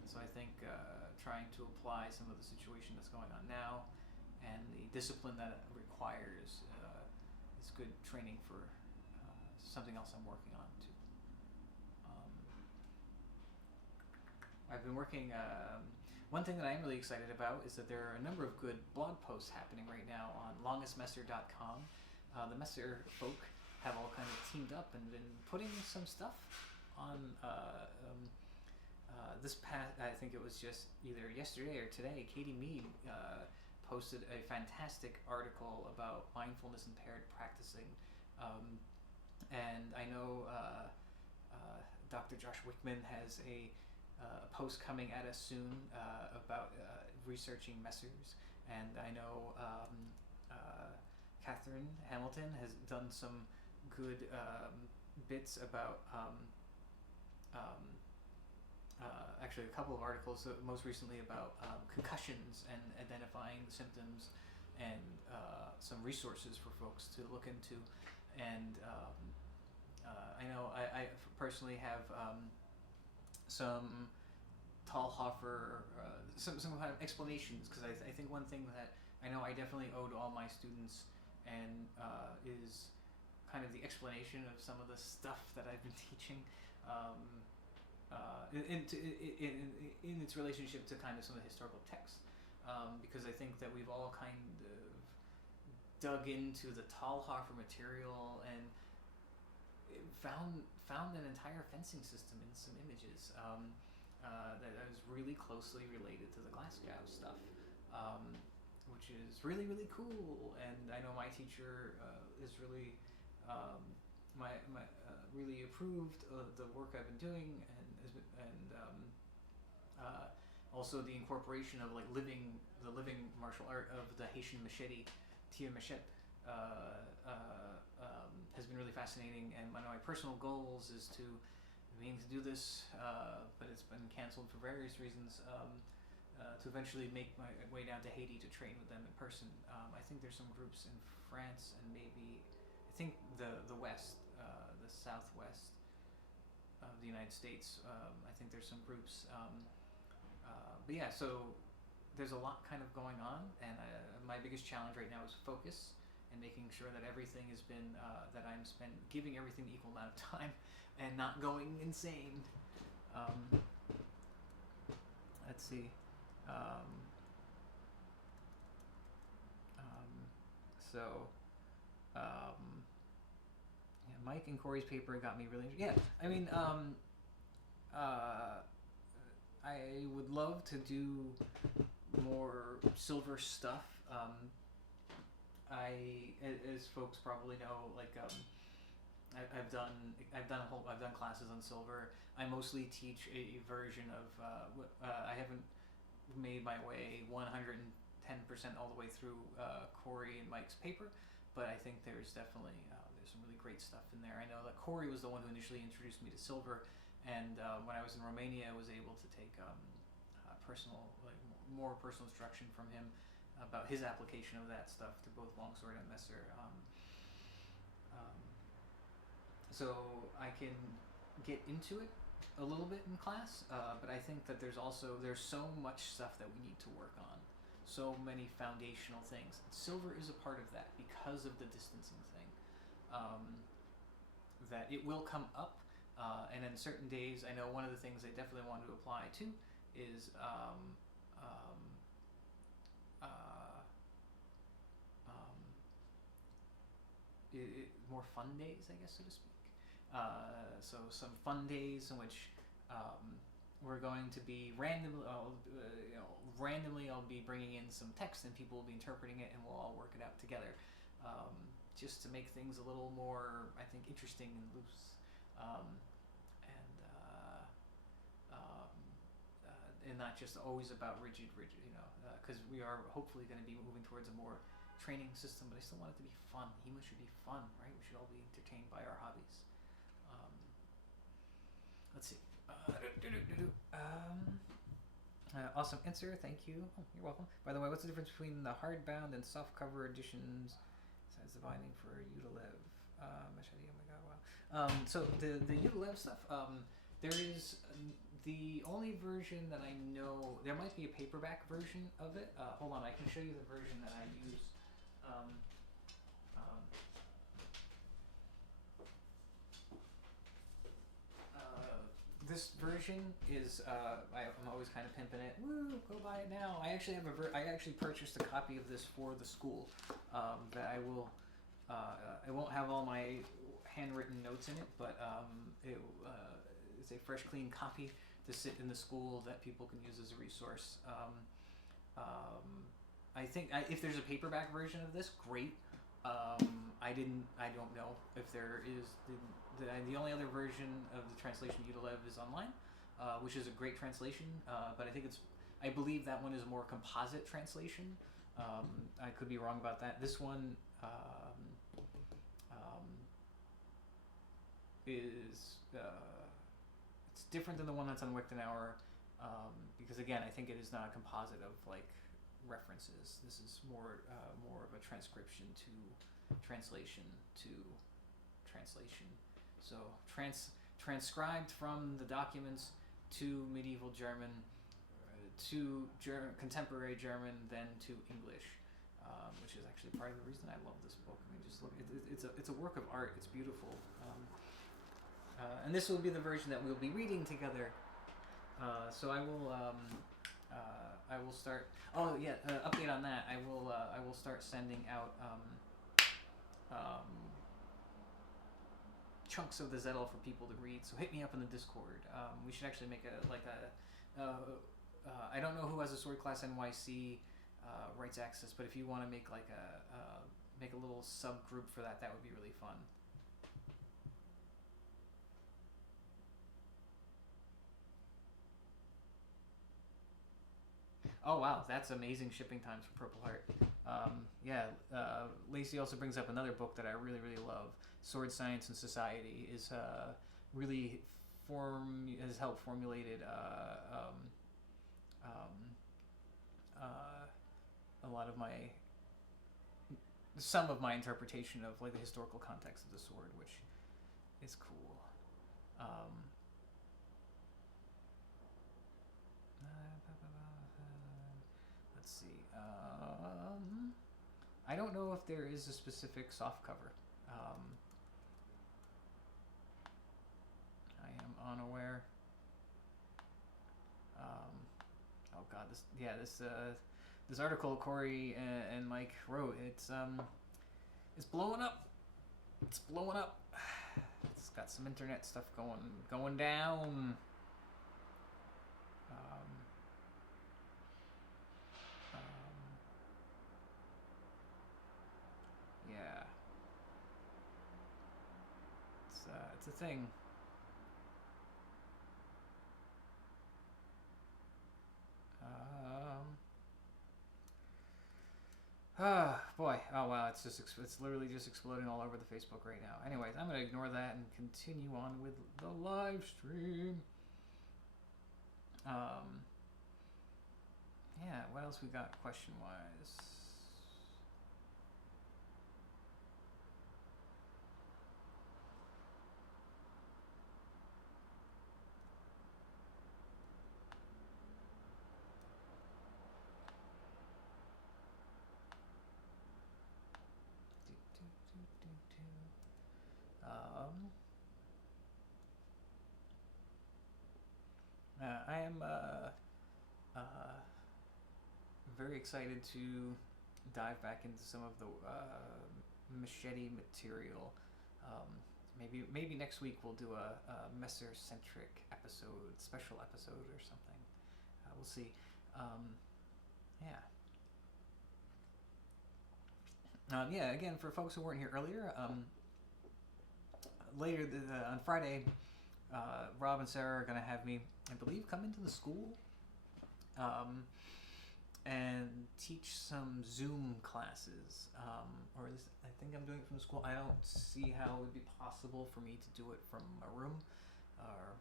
So I think trying to apply some of the situation that's going on now and the discipline that it requires is good training for something else I'm working on too. I've been working. One thing that I'm really excited about is that there are a number of good blog posts happening right now on longestmesser.com. The Messer folk have all kind of teamed up and been putting some stuff on this past, I think it was just either yesterday or today, Katie Mead posted a fantastic article about mindfulness impaired practicing. And I know Dr. Josh Wickman has a post coming at us soon about researching Messers, and I know Catherine Hamilton has done some good bits about actually a couple of articles, most recently about concussions and identifying the symptoms, and some resources for folks to look into. And I know I personally have some Talhofer, some kind of explanations, because I think one thing that I know I definitely owe to all my students and is kind of the explanation of some of the stuff that I've been teaching, in its relationship to kind of some of the historical texts, because I think that we've all kind of dug into the Talhofer material and found an entire fencing system in some images that is really closely related to the Glasgow stuff, which is really cool. And I know my teacher is really really approved the work I've been doing, also the incorporation of like the living martial art of the Haitian machete, tir machete, has been really fascinating. And one of my personal goals is to do this, but it's been canceled for various reasons. To eventually make my way down to Haiti to train with them in person. I think there's some groups in France and maybe I think the West, the Southwest of the United States. I think there's some groups. But yeah, so there's a lot kind of going on, and my biggest challenge right now is focus and making sure that everything has been that I'm giving everything the equal amount of time and not going insane. Let's see. Yeah, Mike and Corey's paper got me really. Yeah, I mean, I would love to do more silver stuff. As folks probably know, like I've done classes on silver. I mostly teach a version of. I haven't made my way 110% all the way through Corey and Mike's paper, but I think there's definitely there's some really great stuff in there. I know that Corey was the one who initially introduced me to silver, and when I was in Romania, I was able to take more personal instruction from him about his application of that stuff to both longsword and messer. So I can get into it a little bit in class, but I think that there's so much stuff that we need to work on, so many foundational things. Silver is a part of that because of the distancing thing. That it will come up, and in certain days, I know one of the things I definitely want to apply to is more fun days, I guess, so to speak. So some fun days in which we're going to be randomly I'll be bringing in some text and people will be interpreting it and we'll all work it out together, just to make things a little more, I think, interesting and loose, and not just always about rigid, because we are hopefully going to be moving towards a more training system, but I still want it to be fun. HEMA should be fun, right? We should all be entertained by our hobbies. Let's see. Awesome answer, thank you. Oh, you're welcome. By the way, what's the difference between the hardbound and softcover editions besides the binding for Udalev? Machete, oh my god, wow. So the Udalev stuff, there is the only version that I know, there might be a paperback version of it. Hold on, I can show you the version that I use. This version is I'm always kind of pimping it. Woo! Go buy it now. I actually have I actually purchased a copy of this for the school. That I will. I won't have all my handwritten notes in it, but it's a fresh, clean copy to sit in the school that people can use as a resource. I think if there's a paperback version of this, great. I don't know if there is. The only other version of the translation Udalev is online, which is a great translation, but I believe that one is a more composite translation. I could be wrong about that. This one is it's different than the one that's on Wichtenauer, because again, I think it is not a composite of like references. This is more of a transcription to translation to translation. So transcribed from the documents to medieval German, to contemporary German, then to English, which is actually part of the reason I love this book. I mean, just look, it's a work of art. It's beautiful, and this will be the version that we'll be reading together. So I will start. Oh yeah, update on that. I will start sending out chunks of the Zettel for people to read. So hit me up in the Discord. We should actually make I don't know who has a Sword Class NYC rights access, but if you want to make like make a little subgroup for that, that would be really fun. Oh wow, that's amazing shipping times for Purple Heart. Yeah, Lacey also brings up another book that I really really love. Sword Science and Society is really has helped formulated um, a lot of some of my interpretation of like the historical context of the sword, which is cool. Um, let's see. I don't know if there is a specific soft cover. I am unaware. Oh God, this article Corey and Mike wrote. It's blowing up. It's blowing up. It's got some internet stuff going down. Yeah, it's a thing. Boy, oh wow, it's literally just exploding all over the Facebook right now. Anyways, I'm gonna ignore that and continue on with the live stream. Yeah, what else we got question wise? I am very excited to dive back into some of the machete material. Um, maybe next week we'll do a messer centric special episode or something. We'll see. Yeah. Yeah. Again, for folks who weren't here earlier, later on Friday, Rob and Sarah are going to have me, I believe, come into the school and teach some Zoom classes. Or at least I think I'm doing it from the school. I don't see how it would be possible for me to do it from a room, or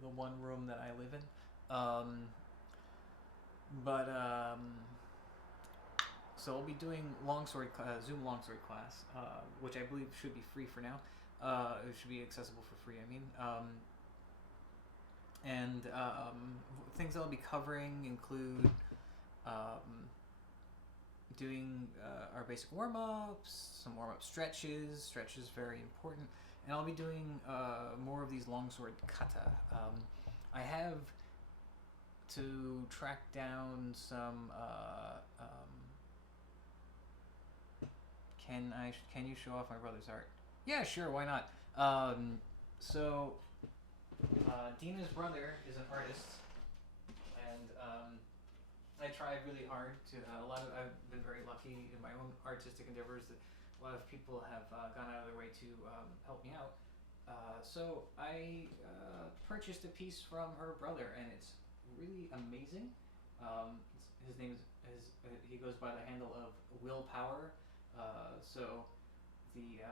the one room that I live in. So I'll be doing Zoom longsword class, which I believe should be free for now. It should be accessible for free. I mean, and things I'll be covering include doing our basic warm-ups, some warm-up stretches. Stretches very important, and I'll be doing more of these longsword kata. I have to track down some. Can you show off my brother's art? Yeah, sure. Why not? So Dina's brother is an artist, and I tried really hard to. I've been very lucky in my own artistic endeavors that a lot of people have gone out of their way to help me out. So I purchased a piece from her brother, and it's really amazing. His name is he goes by the handle of Willpower. So the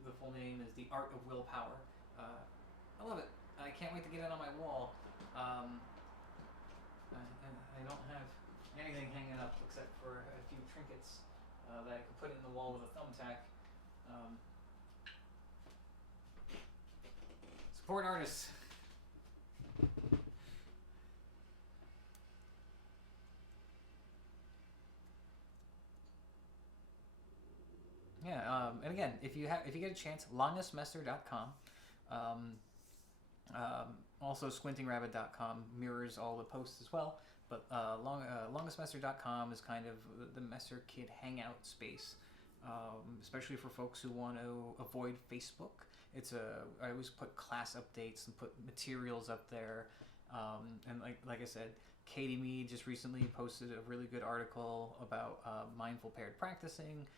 the full name is The Art of Willpower. I love it. I can't wait to get it on my wall. I don't have anything hanging up except for a few trinkets that I could put in the wall with a thumbtack. Support artists. Yeah, and again, if you get a chance, longestmester.com. Also, squintingrabbit.com mirrors all the posts as well. But longestmester.com is kind of the Messer Kid hangout space, especially for folks who want to avoid Facebook. I always put class updates and put materials up there, and like I said, Katie Mead just recently posted a really good article about mindful paired practicing.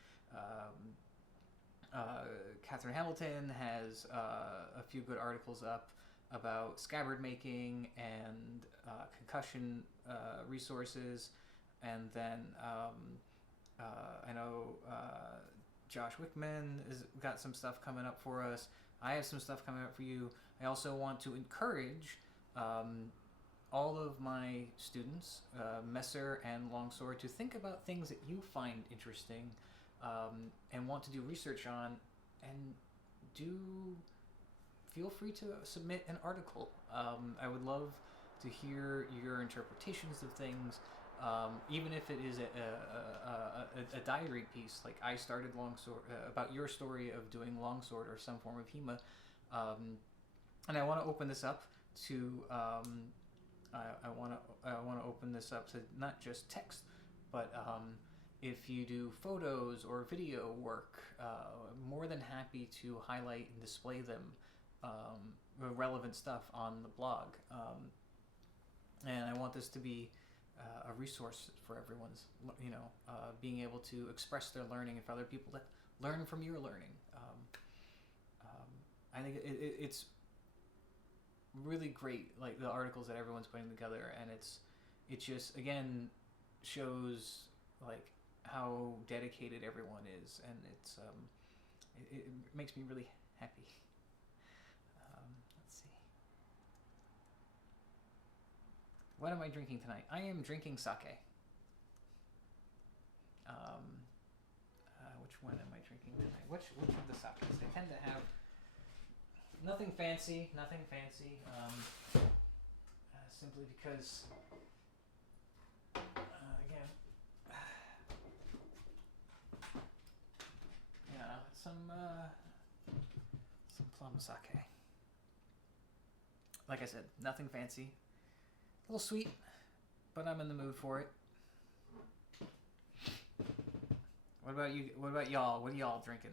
Catherine Hamilton has a few good articles up. about scabbard making and concussion resources, and then I know Josh Wickman has got some stuff coming up for us. I have some stuff coming up for you. I also want to encourage all of my students, Messer and Longsword, to think about things that you find interesting and want to do research on, and feel free to submit an article. I would love to hear your interpretations of things, even if it is a diary piece. Like I started Longsword about your story of doing Longsword or some form of HEMA, and I want to open this up to I want to open this up to not just text, but if you do photos or video work, more than happy to highlight and display them, relevant stuff on the blog. And I want this to be a resource for everyone's, being able to express their learning and for other people that learn from your learning. I think it's really great, like the articles that everyone's putting together, and it just again shows like how dedicated everyone is, and it makes me really happy. Let's see. What am I drinking tonight? I am drinking sake. Which one am I drinking tonight? Which of the sakes? They tend to have nothing fancy. Simply because, again, some plum sake. Like I said, nothing fancy. A little sweet, but I'm in the mood for it. What about you? What about y'all? What are y'all drinking?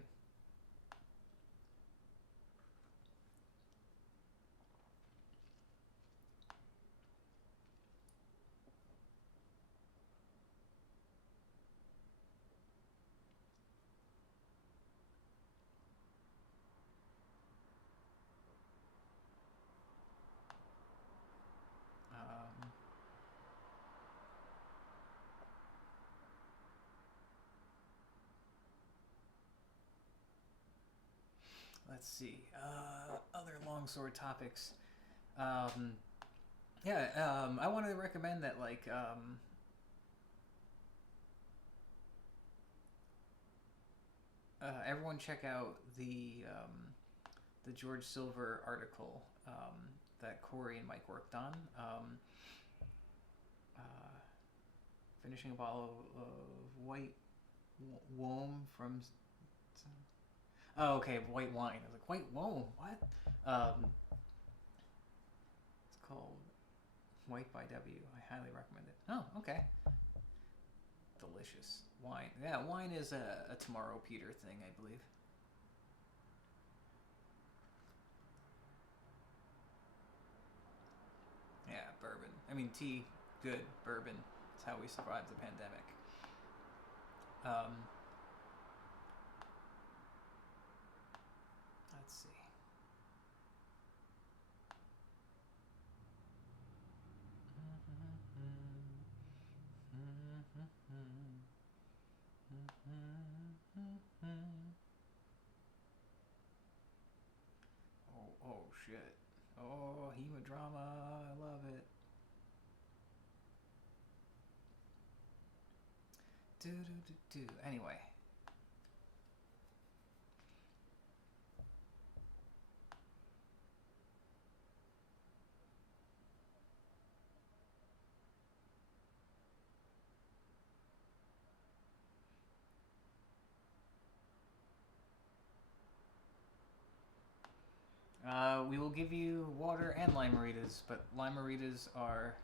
Let's see. Other longsword topics. I want to recommend that, like, everyone check out the George Silver article that Corey and Mike worked on. Finishing a bottle of white wom from. Oh, okay, white wine. I was like, white wom, what? It's called White by W. I highly recommend it. Oh, okay. Delicious wine. Yeah, wine is a Tomorrow Peter thing, I believe. Yeah, bourbon. I mean, tea, good. Bourbon. It's how we survived the pandemic. Let's see. Oh shit. Oh, HEMA drama. I love it. Anyway. We will give you water and limeritas, but limeritas are...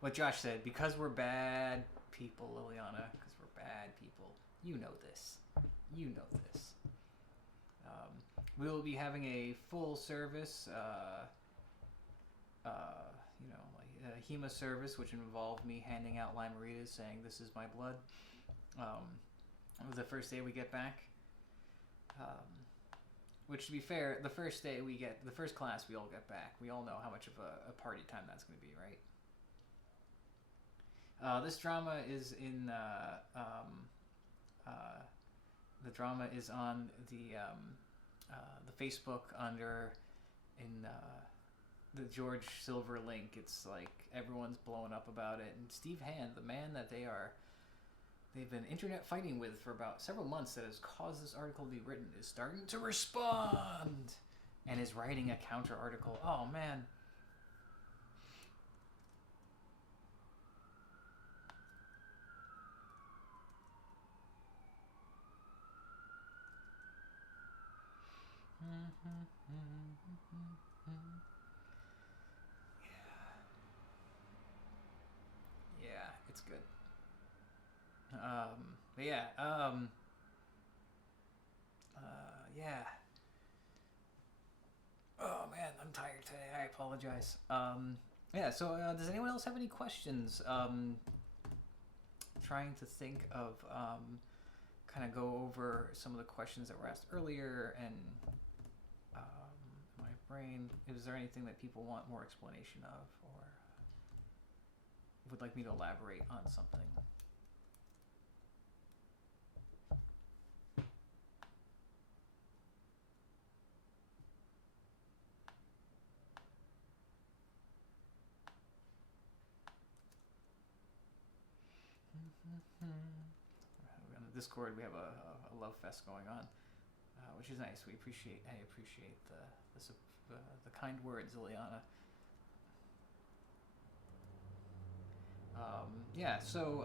What Josh said, because we're bad people, Liliana, because we're bad people. You know this. We will be having a full service, HEMA service, which involved me handing out limeritas, saying, "This is my blood." It was the first day we get back. Which, to be fair, the first class we all get back. We all know how much of a party time that's going to be, right? This drama is in the drama is on the Facebook under in the George Silver link. It's like everyone's blowing up about it, and Steve Hand, the man that they've been internet fighting with for about several months, that has caused this article to be written, is starting to respond and is writing a counter article. Oh man. Yeah, it's good. But yeah, yeah. Oh man, I'm tired today. I apologize. Yeah. So, does anyone else have any questions? Trying to think of kind of go over some of the questions that were asked earlier, and my brain. Is there anything that people want more explanation of, or would like me to elaborate on something? On the Discord, we have a love fest going on, which is nice. I appreciate the kind words, Ileana. Yeah, so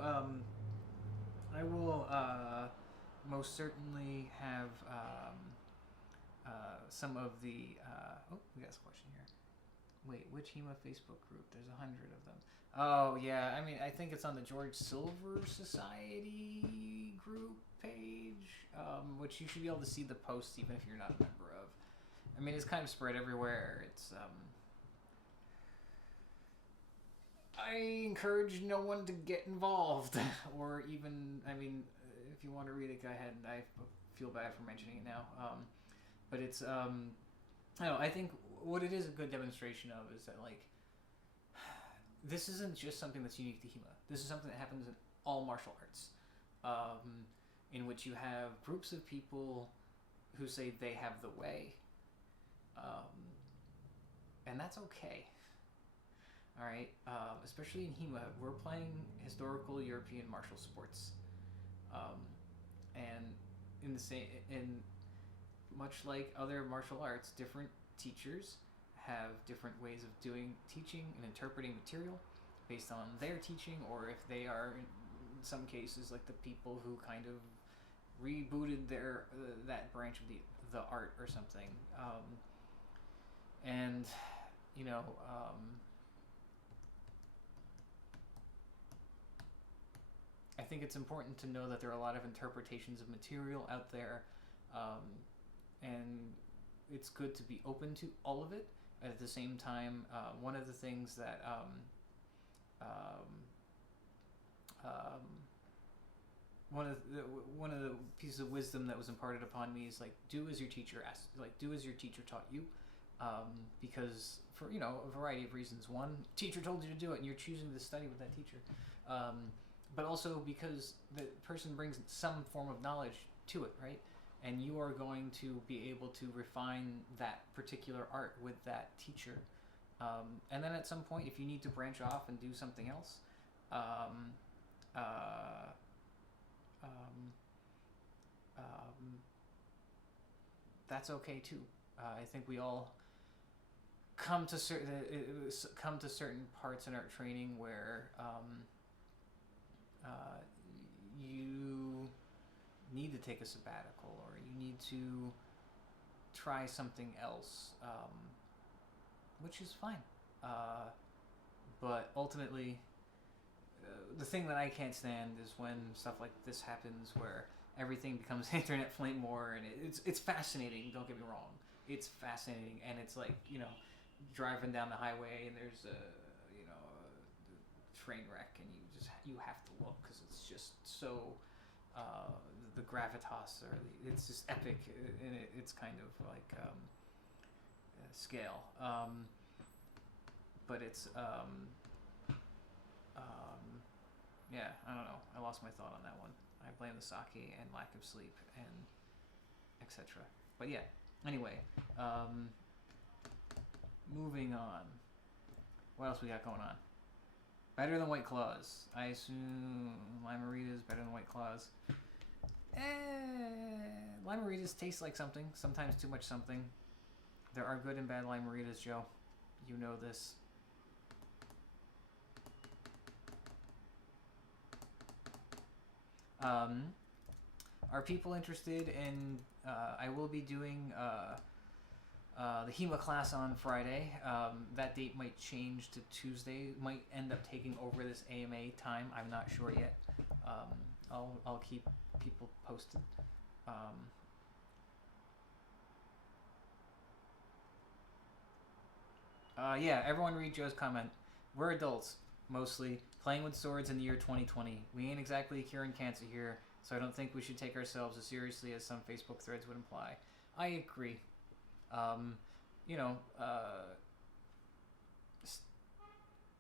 I will most certainly have some of the. Oh, we got a question here. Wait, which HEMA Facebook group? There's 100 of them. Oh yeah, I mean, I think it's on the George Silver Society group page, which you should be able to see the posts even if you're not a member of. I mean, it's kind of spread everywhere. It's I encourage no one to get involved, or even, I mean, if you want to read it, go ahead. I feel bad for mentioning it now, but it's I don't know, I think what it is a good demonstration of is that, like, this isn't just something that's unique to HEMA. This is something that happens in all martial arts, in which you have groups of people who say they have the way, and that's okay. All right, especially in HEMA, we're playing historical European martial sports, and in much like other martial arts, different teachers have different ways of teaching and interpreting material based on their teaching, or if they are, in some cases, like the people who kind of rebooted their that branch of the art or something, and you know. I think it's important to know that there are a lot of interpretations of material out there, and it's good to be open to all of it. At the same time, one of the things that one of the pieces of wisdom that was imparted upon me is, like, do as your teacher taught you, because for a variety of reasons. One, teacher told you to do it, and you're choosing to study with that teacher. But also because the person brings some form of knowledge to it, right? And you are going to be able to refine that particular art with that teacher. And then at some point, if you need to branch off and do something else, that's okay too. I think we all come to certain parts in our training where you need to take a sabbatical, or you need to try something else, which is fine. But ultimately, the thing that I can't stand is when stuff like this happens, where everything becomes internet flame war, and it's fascinating. Don't get me wrong, it's fascinating, and it's like, driving down the highway and there's a train wreck, and you have to look because it's just so the gravitas, or it's just epic in its kind of like scale. But it's yeah, I don't know. I lost my thought on that one. I blame the sake and lack of sleep and etc. But yeah, anyway, moving on. What else we got going on? Better than White Claws. I assume Lime-A-Rita is better than White Claws. Lime-A-Ritas taste like something. Sometimes too much something. There are good and bad Lime-A-Ritas, Joe. You know this. Are people interested in... I will be doing the HEMA class on Friday. That date might change to Tuesday. Might end up taking over this AMA time. I'm not sure yet. I'll keep people posted. Yeah, everyone read Joe's comment. We're adults, mostly, playing with swords in the year 2020. We ain't exactly curing cancer here, so I don't think we should take ourselves as seriously as some Facebook threads would imply. I agree. You know,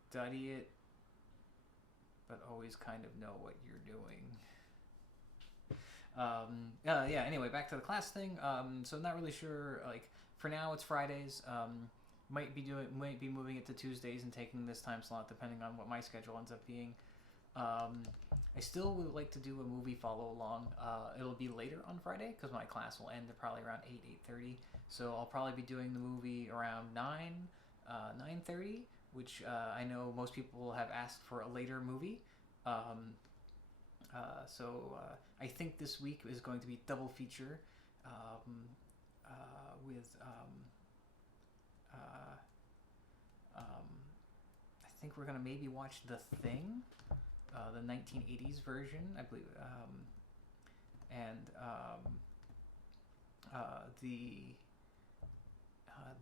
study it, but always kind of know what you're doing. Yeah, anyway, back to the class thing. So I'm not really sure, like, for now it's Fridays. Might be moving it to Tuesdays and taking this time slot depending on what my schedule ends up being. I still would like to do a movie follow along. It'll be later on Friday because my class will end at probably around 8:30. So I'll probably be doing the movie around 9:30, which I know most people have asked for a later movie. So I think this week is going to be double feature with I think we're gonna maybe watch The Thing, the 1980s version, I believe, and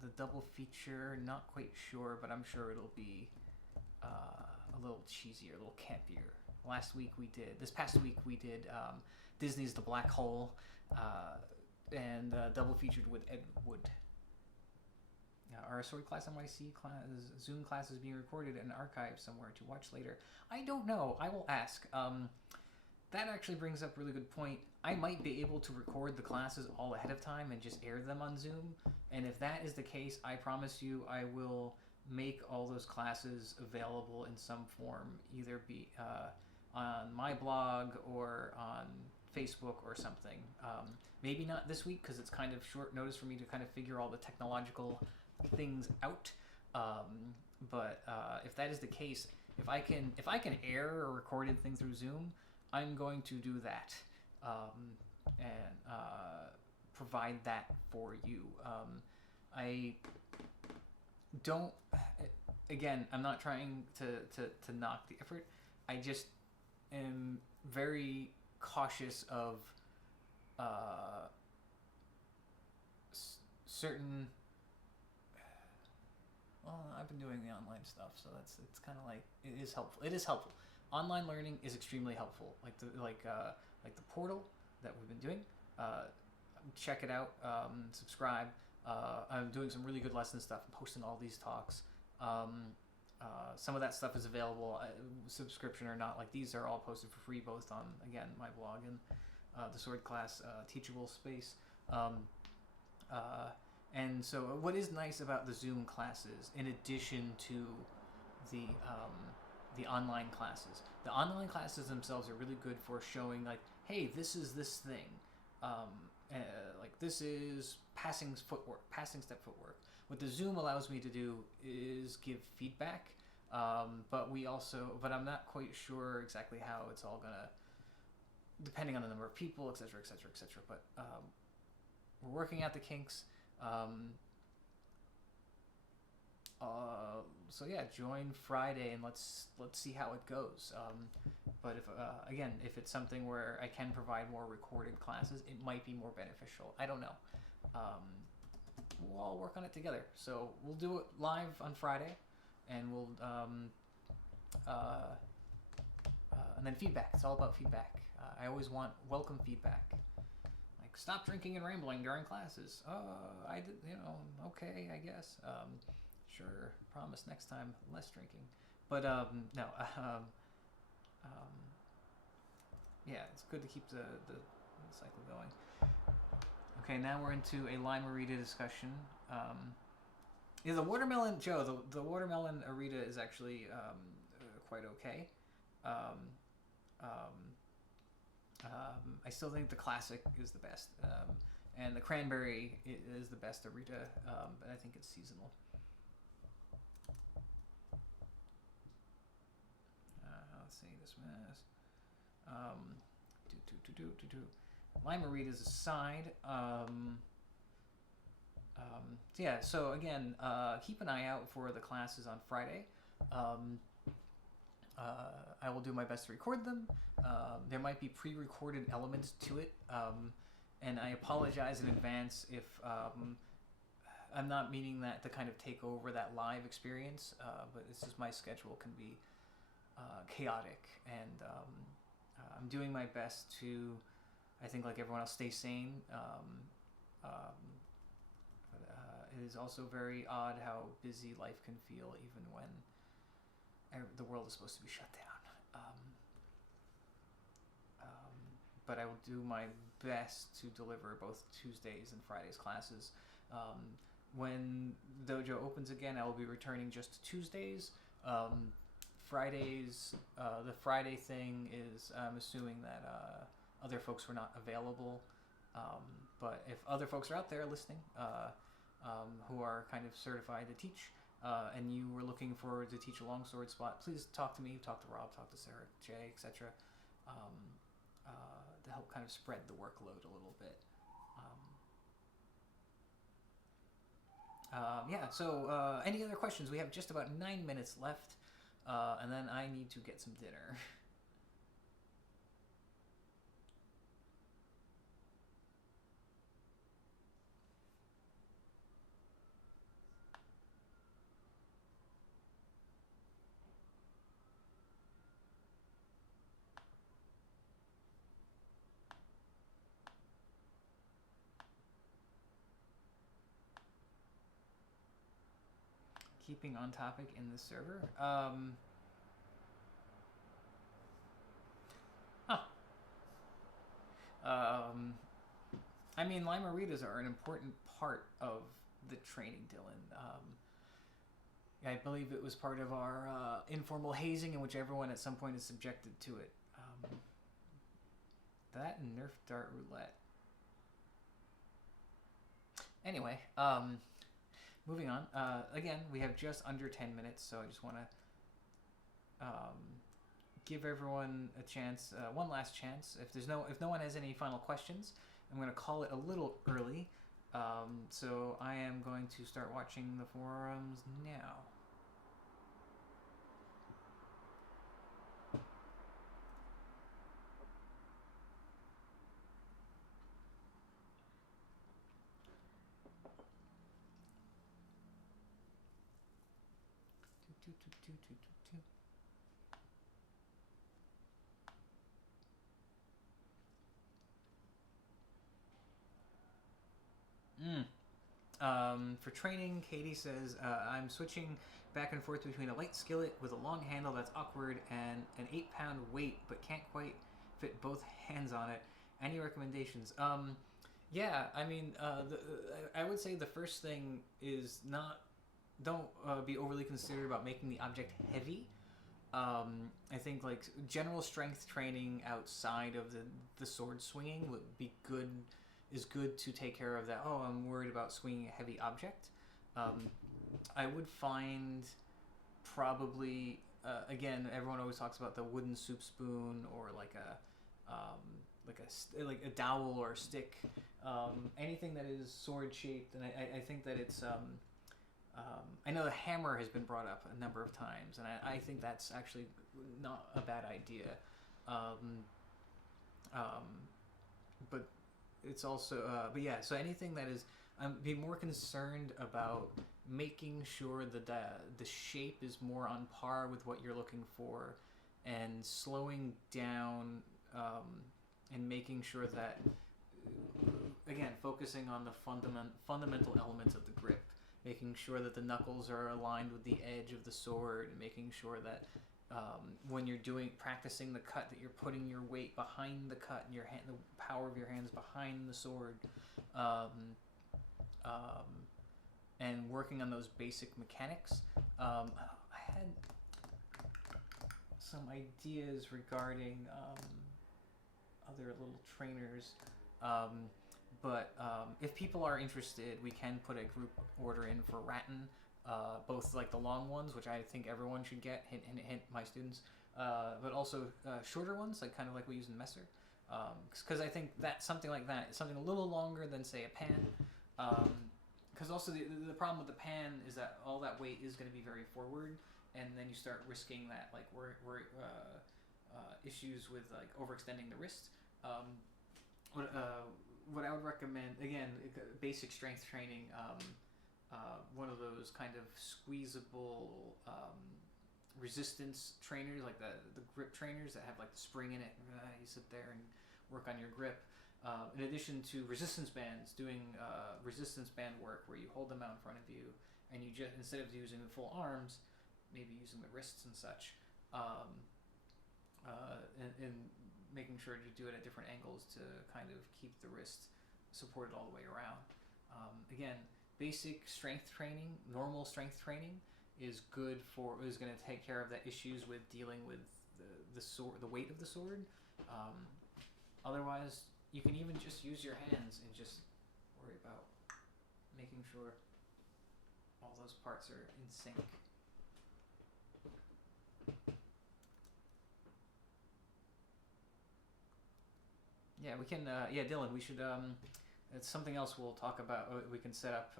the double feature. Not quite sure, but I'm sure it'll be a little cheesier, a little campier. This past week we did Disney's The Black Hole, and double featured with Ed Wood. Our Sword Class NYC Zoom class is being recorded and archived somewhere to watch later. I don't know. I will ask. That actually brings up a really good point. I might be able to record the classes all ahead of time and just air them on Zoom. And if that is the case, I promise you I will make all those classes available in some form, either be on my blog or on Facebook or something. Maybe not this week because it's kind of short notice for me to kind of figure all the technological things out. But if that is the case, if I can air a recorded thing through Zoom, I'm going to do that and provide that for you. I don't. Again, I'm not trying to knock the effort. I just am very cautious of certain. Well, I've been doing the online stuff, so it's kind of like it is helpful. It is helpful. Online learning is extremely helpful. Like the portal that we've been doing. Check it out. Subscribe. I'm doing some really good lesson stuff. I'm posting all these talks. Some of that stuff is available, subscription or not. Like these are all posted for free, both on again my blog and the Sword Class Teachable Space. And so, what is nice about the Zoom classes, in addition to the online classes, the online classes themselves are really good for showing like, hey, this is this thing. Like this is passing step footwork. What the Zoom allows me to do is give feedback, but I'm not quite sure exactly how it's all gonna, depending on the number of people, etc., etc., etc. But we're working out the kinks. So yeah, join Friday and let's see how it goes. But if it's something where I can provide more recorded classes, it might be more beneficial. I don't know. We'll all work on it together. So we'll do it live on Friday, and we'll And then feedback. It's all about feedback. I always want welcome feedback. Like, stop drinking and rambling during classes. I did, okay, I guess. Sure, promise next time less drinking. But no, yeah, it's good to keep the cycle going. Okay, now we're into a lime arita discussion. Yeah, the watermelon, Joe. The watermelon arita is actually quite okay. I still think the classic is the best, and the cranberry is the best arita, but I think it's seasonal. Let's see this mess. Lime aritas aside. Yeah. So again, keep an eye out for the classes on Friday. I will do my best to record them. There might be pre-recorded elements to it, and I apologize in advance if I'm not meaning that to kind of take over that live experience, but it's just my schedule can be chaotic, and I'm doing my best to, I think like everyone else, stay sane. It is also very odd how busy life can feel even when the world is supposed to be shut down. But I will do my best to deliver both Tuesdays and Fridays classes. When Dojo opens again, I will be returning just Tuesdays. Fridays, the Friday thing is, I'm assuming that other folks were not available. But if other folks are out there listening, who are kind of certified to teach, and you were looking for to teach a longsword spot, please talk to me, talk to Rob, talk to Sarah, Jay, etc. To help kind of spread the workload a little bit. Yeah, so any other questions? We have just about 9 minutes left, and then I need to get some dinner. Keeping on topic in the server. I mean, lime aritas are an important part of the training, Dylan. I believe it was part of our informal hazing in which everyone at some point is subjected to it. That and Nerf Dart Roulette. Anyway, moving on. Again, we have just under 10 minutes, so I just want to give everyone a chance, one last chance. If no one has any final questions, I'm going to call it a little early. So I am going to start watching the forums now. For training, Katie says, I'm switching back and forth between a light skillet with a long handle that's awkward and an 8-pound weight but can't quite fit both hands on it. Any recommendations? Yeah, I mean, I would say the first thing is don't be overly considerate about making the object heavy. I think like general strength training outside of the sword swinging would be good. Is good to take care of that. Oh, I'm worried about swinging a heavy object. I would find probably again, everyone always talks about the wooden soup spoon or like a dowel or a stick. Anything that is sword shaped, and I think that it's. I know the hammer has been brought up a number of times, and I think that's actually not a bad idea. But it's also, but yeah, so anything that is, be more concerned about making sure that the shape is more on par with what you're looking for and slowing down and making sure that, again, focusing on the fundamental elements of the grip, making sure that the knuckles are aligned with the edge of the sword, and making sure that when you're practicing the cut, that you're putting your weight behind the cut and the power of your hands behind the sword, and working on those basic mechanics. I had some ideas regarding other little trainers, but if people are interested, we can put a group order in for Rattan, both like the long ones, which I think everyone should get, hint, hint, hint, my students, but also shorter ones, like kind of like we use in Messer, because I think that something like that is something a little longer than, say, a pan, because also the problem with the pan is that all that weight is going to be very forward, and then you start risking that, like, issues with, like, overextending the wrist. What I would recommend, again, basic strength training, one of those kind of squeezable resistance trainers, like the grip trainers that have, like, the spring in it. You sit there and work on your grip. In addition to resistance bands, doing resistance band work where you hold them out in front of you, and you just, instead of using the full arms, maybe using the wrists and such, and making sure to do it at different angles to kind of keep the wrist supported all the way around. Again, basic strength training, normal strength training is going to take care of the issues with dealing with the sword, the weight of the sword. Otherwise, you can even just use your hands and just worry about making sure all those parts are in sync. Yeah, we can. Yeah, Dylan, we should. It's something else we'll talk about. We can set up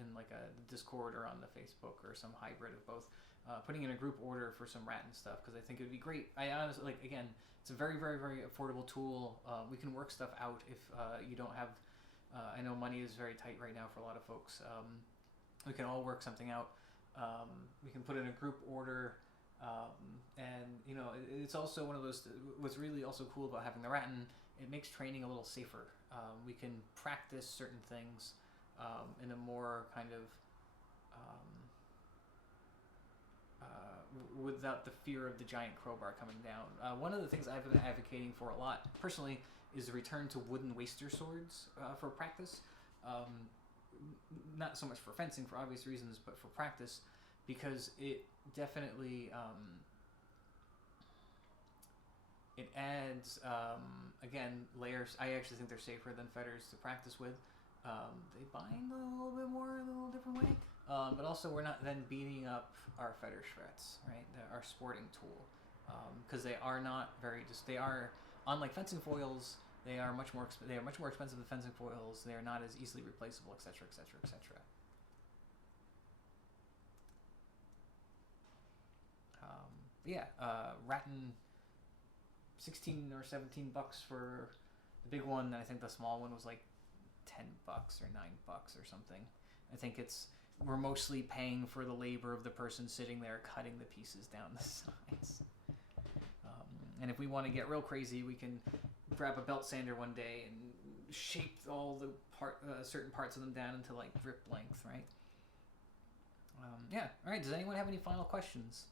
in like a Discord or on the Facebook or some hybrid of both. Putting in a group order for some Rattan stuff, because I think it would be great. I honestly, like, again, it's a very, very, very affordable tool. We can work stuff out if you don't have. I know money is very tight right now for a lot of folks. We can all work something out. We can put in a group order. And you know, it's also one of those. What's really also cool about having the Rattan, it makes training a little safer. We can practice certain things in a more kind of without the fear of the giant crowbar coming down. One of the things I've been advocating for a lot personally is the return to wooden waster swords for practice. Not so much for fencing for obvious reasons, but for practice, because it definitely it adds again layers. I actually think they're safer than fetters to practice with. They bind a little bit more in a little different way, but also we're not then beating up our federschwets, right? Our sporting tool, because they are not very. They are, unlike fencing foils. They are much more. They are much more expensive than fencing foils. They are not as easily replaceable, etc., etc., etc. Yeah, Rattan, $16 or $17 for the big one, and I think the small one was like $10 or $9 or something. I think we're mostly paying for the labor of the person sitting there cutting the pieces down the sides. And if we want to get real crazy, we can grab a belt sander one day and shape all the certain parts of them down into like grip length, right? Yeah. All right. Does anyone have any final questions?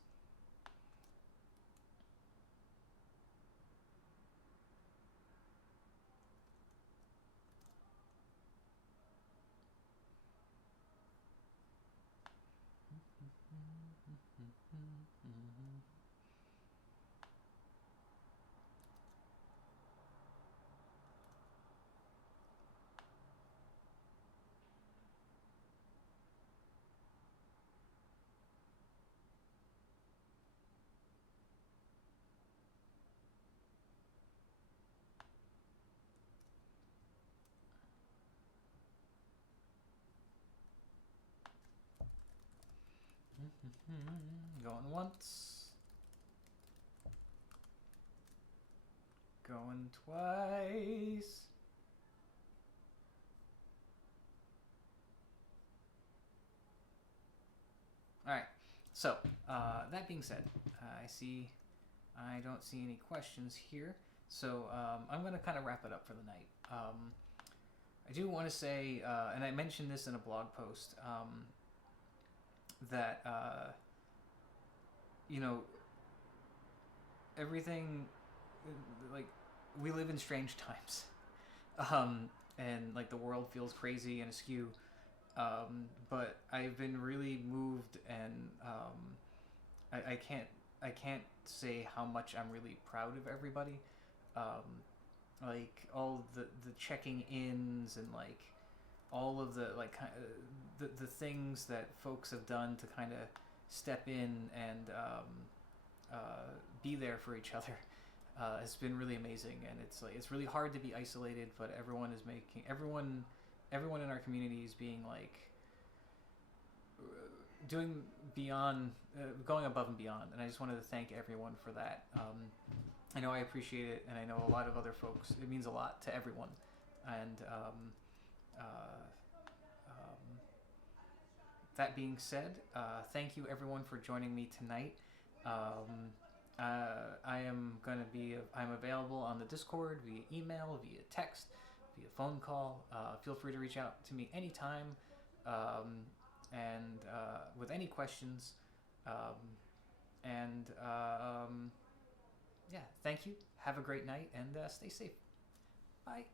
Going once. Going twice. Alright, so that being said, I see I don't see any questions here, so I'm going to kind of wrap it up for the night. I do want to say, and I mentioned this in a blog post, that you know, everything, like, we live in strange times, and like the world feels crazy and askew. But I've been really moved, and I can't say how much I'm really proud of everybody. Like all the checking ins and like all of the like the things that folks have done to kind of step in and be there for each other has been really amazing. And it's like it's really hard to be isolated, but everyone in our community is being like doing beyond, going above and beyond, and I just wanted to thank everyone for that. I know I appreciate it, and I know a lot of other folks. It means a lot to everyone, and that being said, thank you everyone for joining me tonight. I'm available on the Discord via email, via text, via phone call. Feel free to reach out to me anytime, and with any questions. Yeah, thank you. Have a great night, and stay safe. Bye.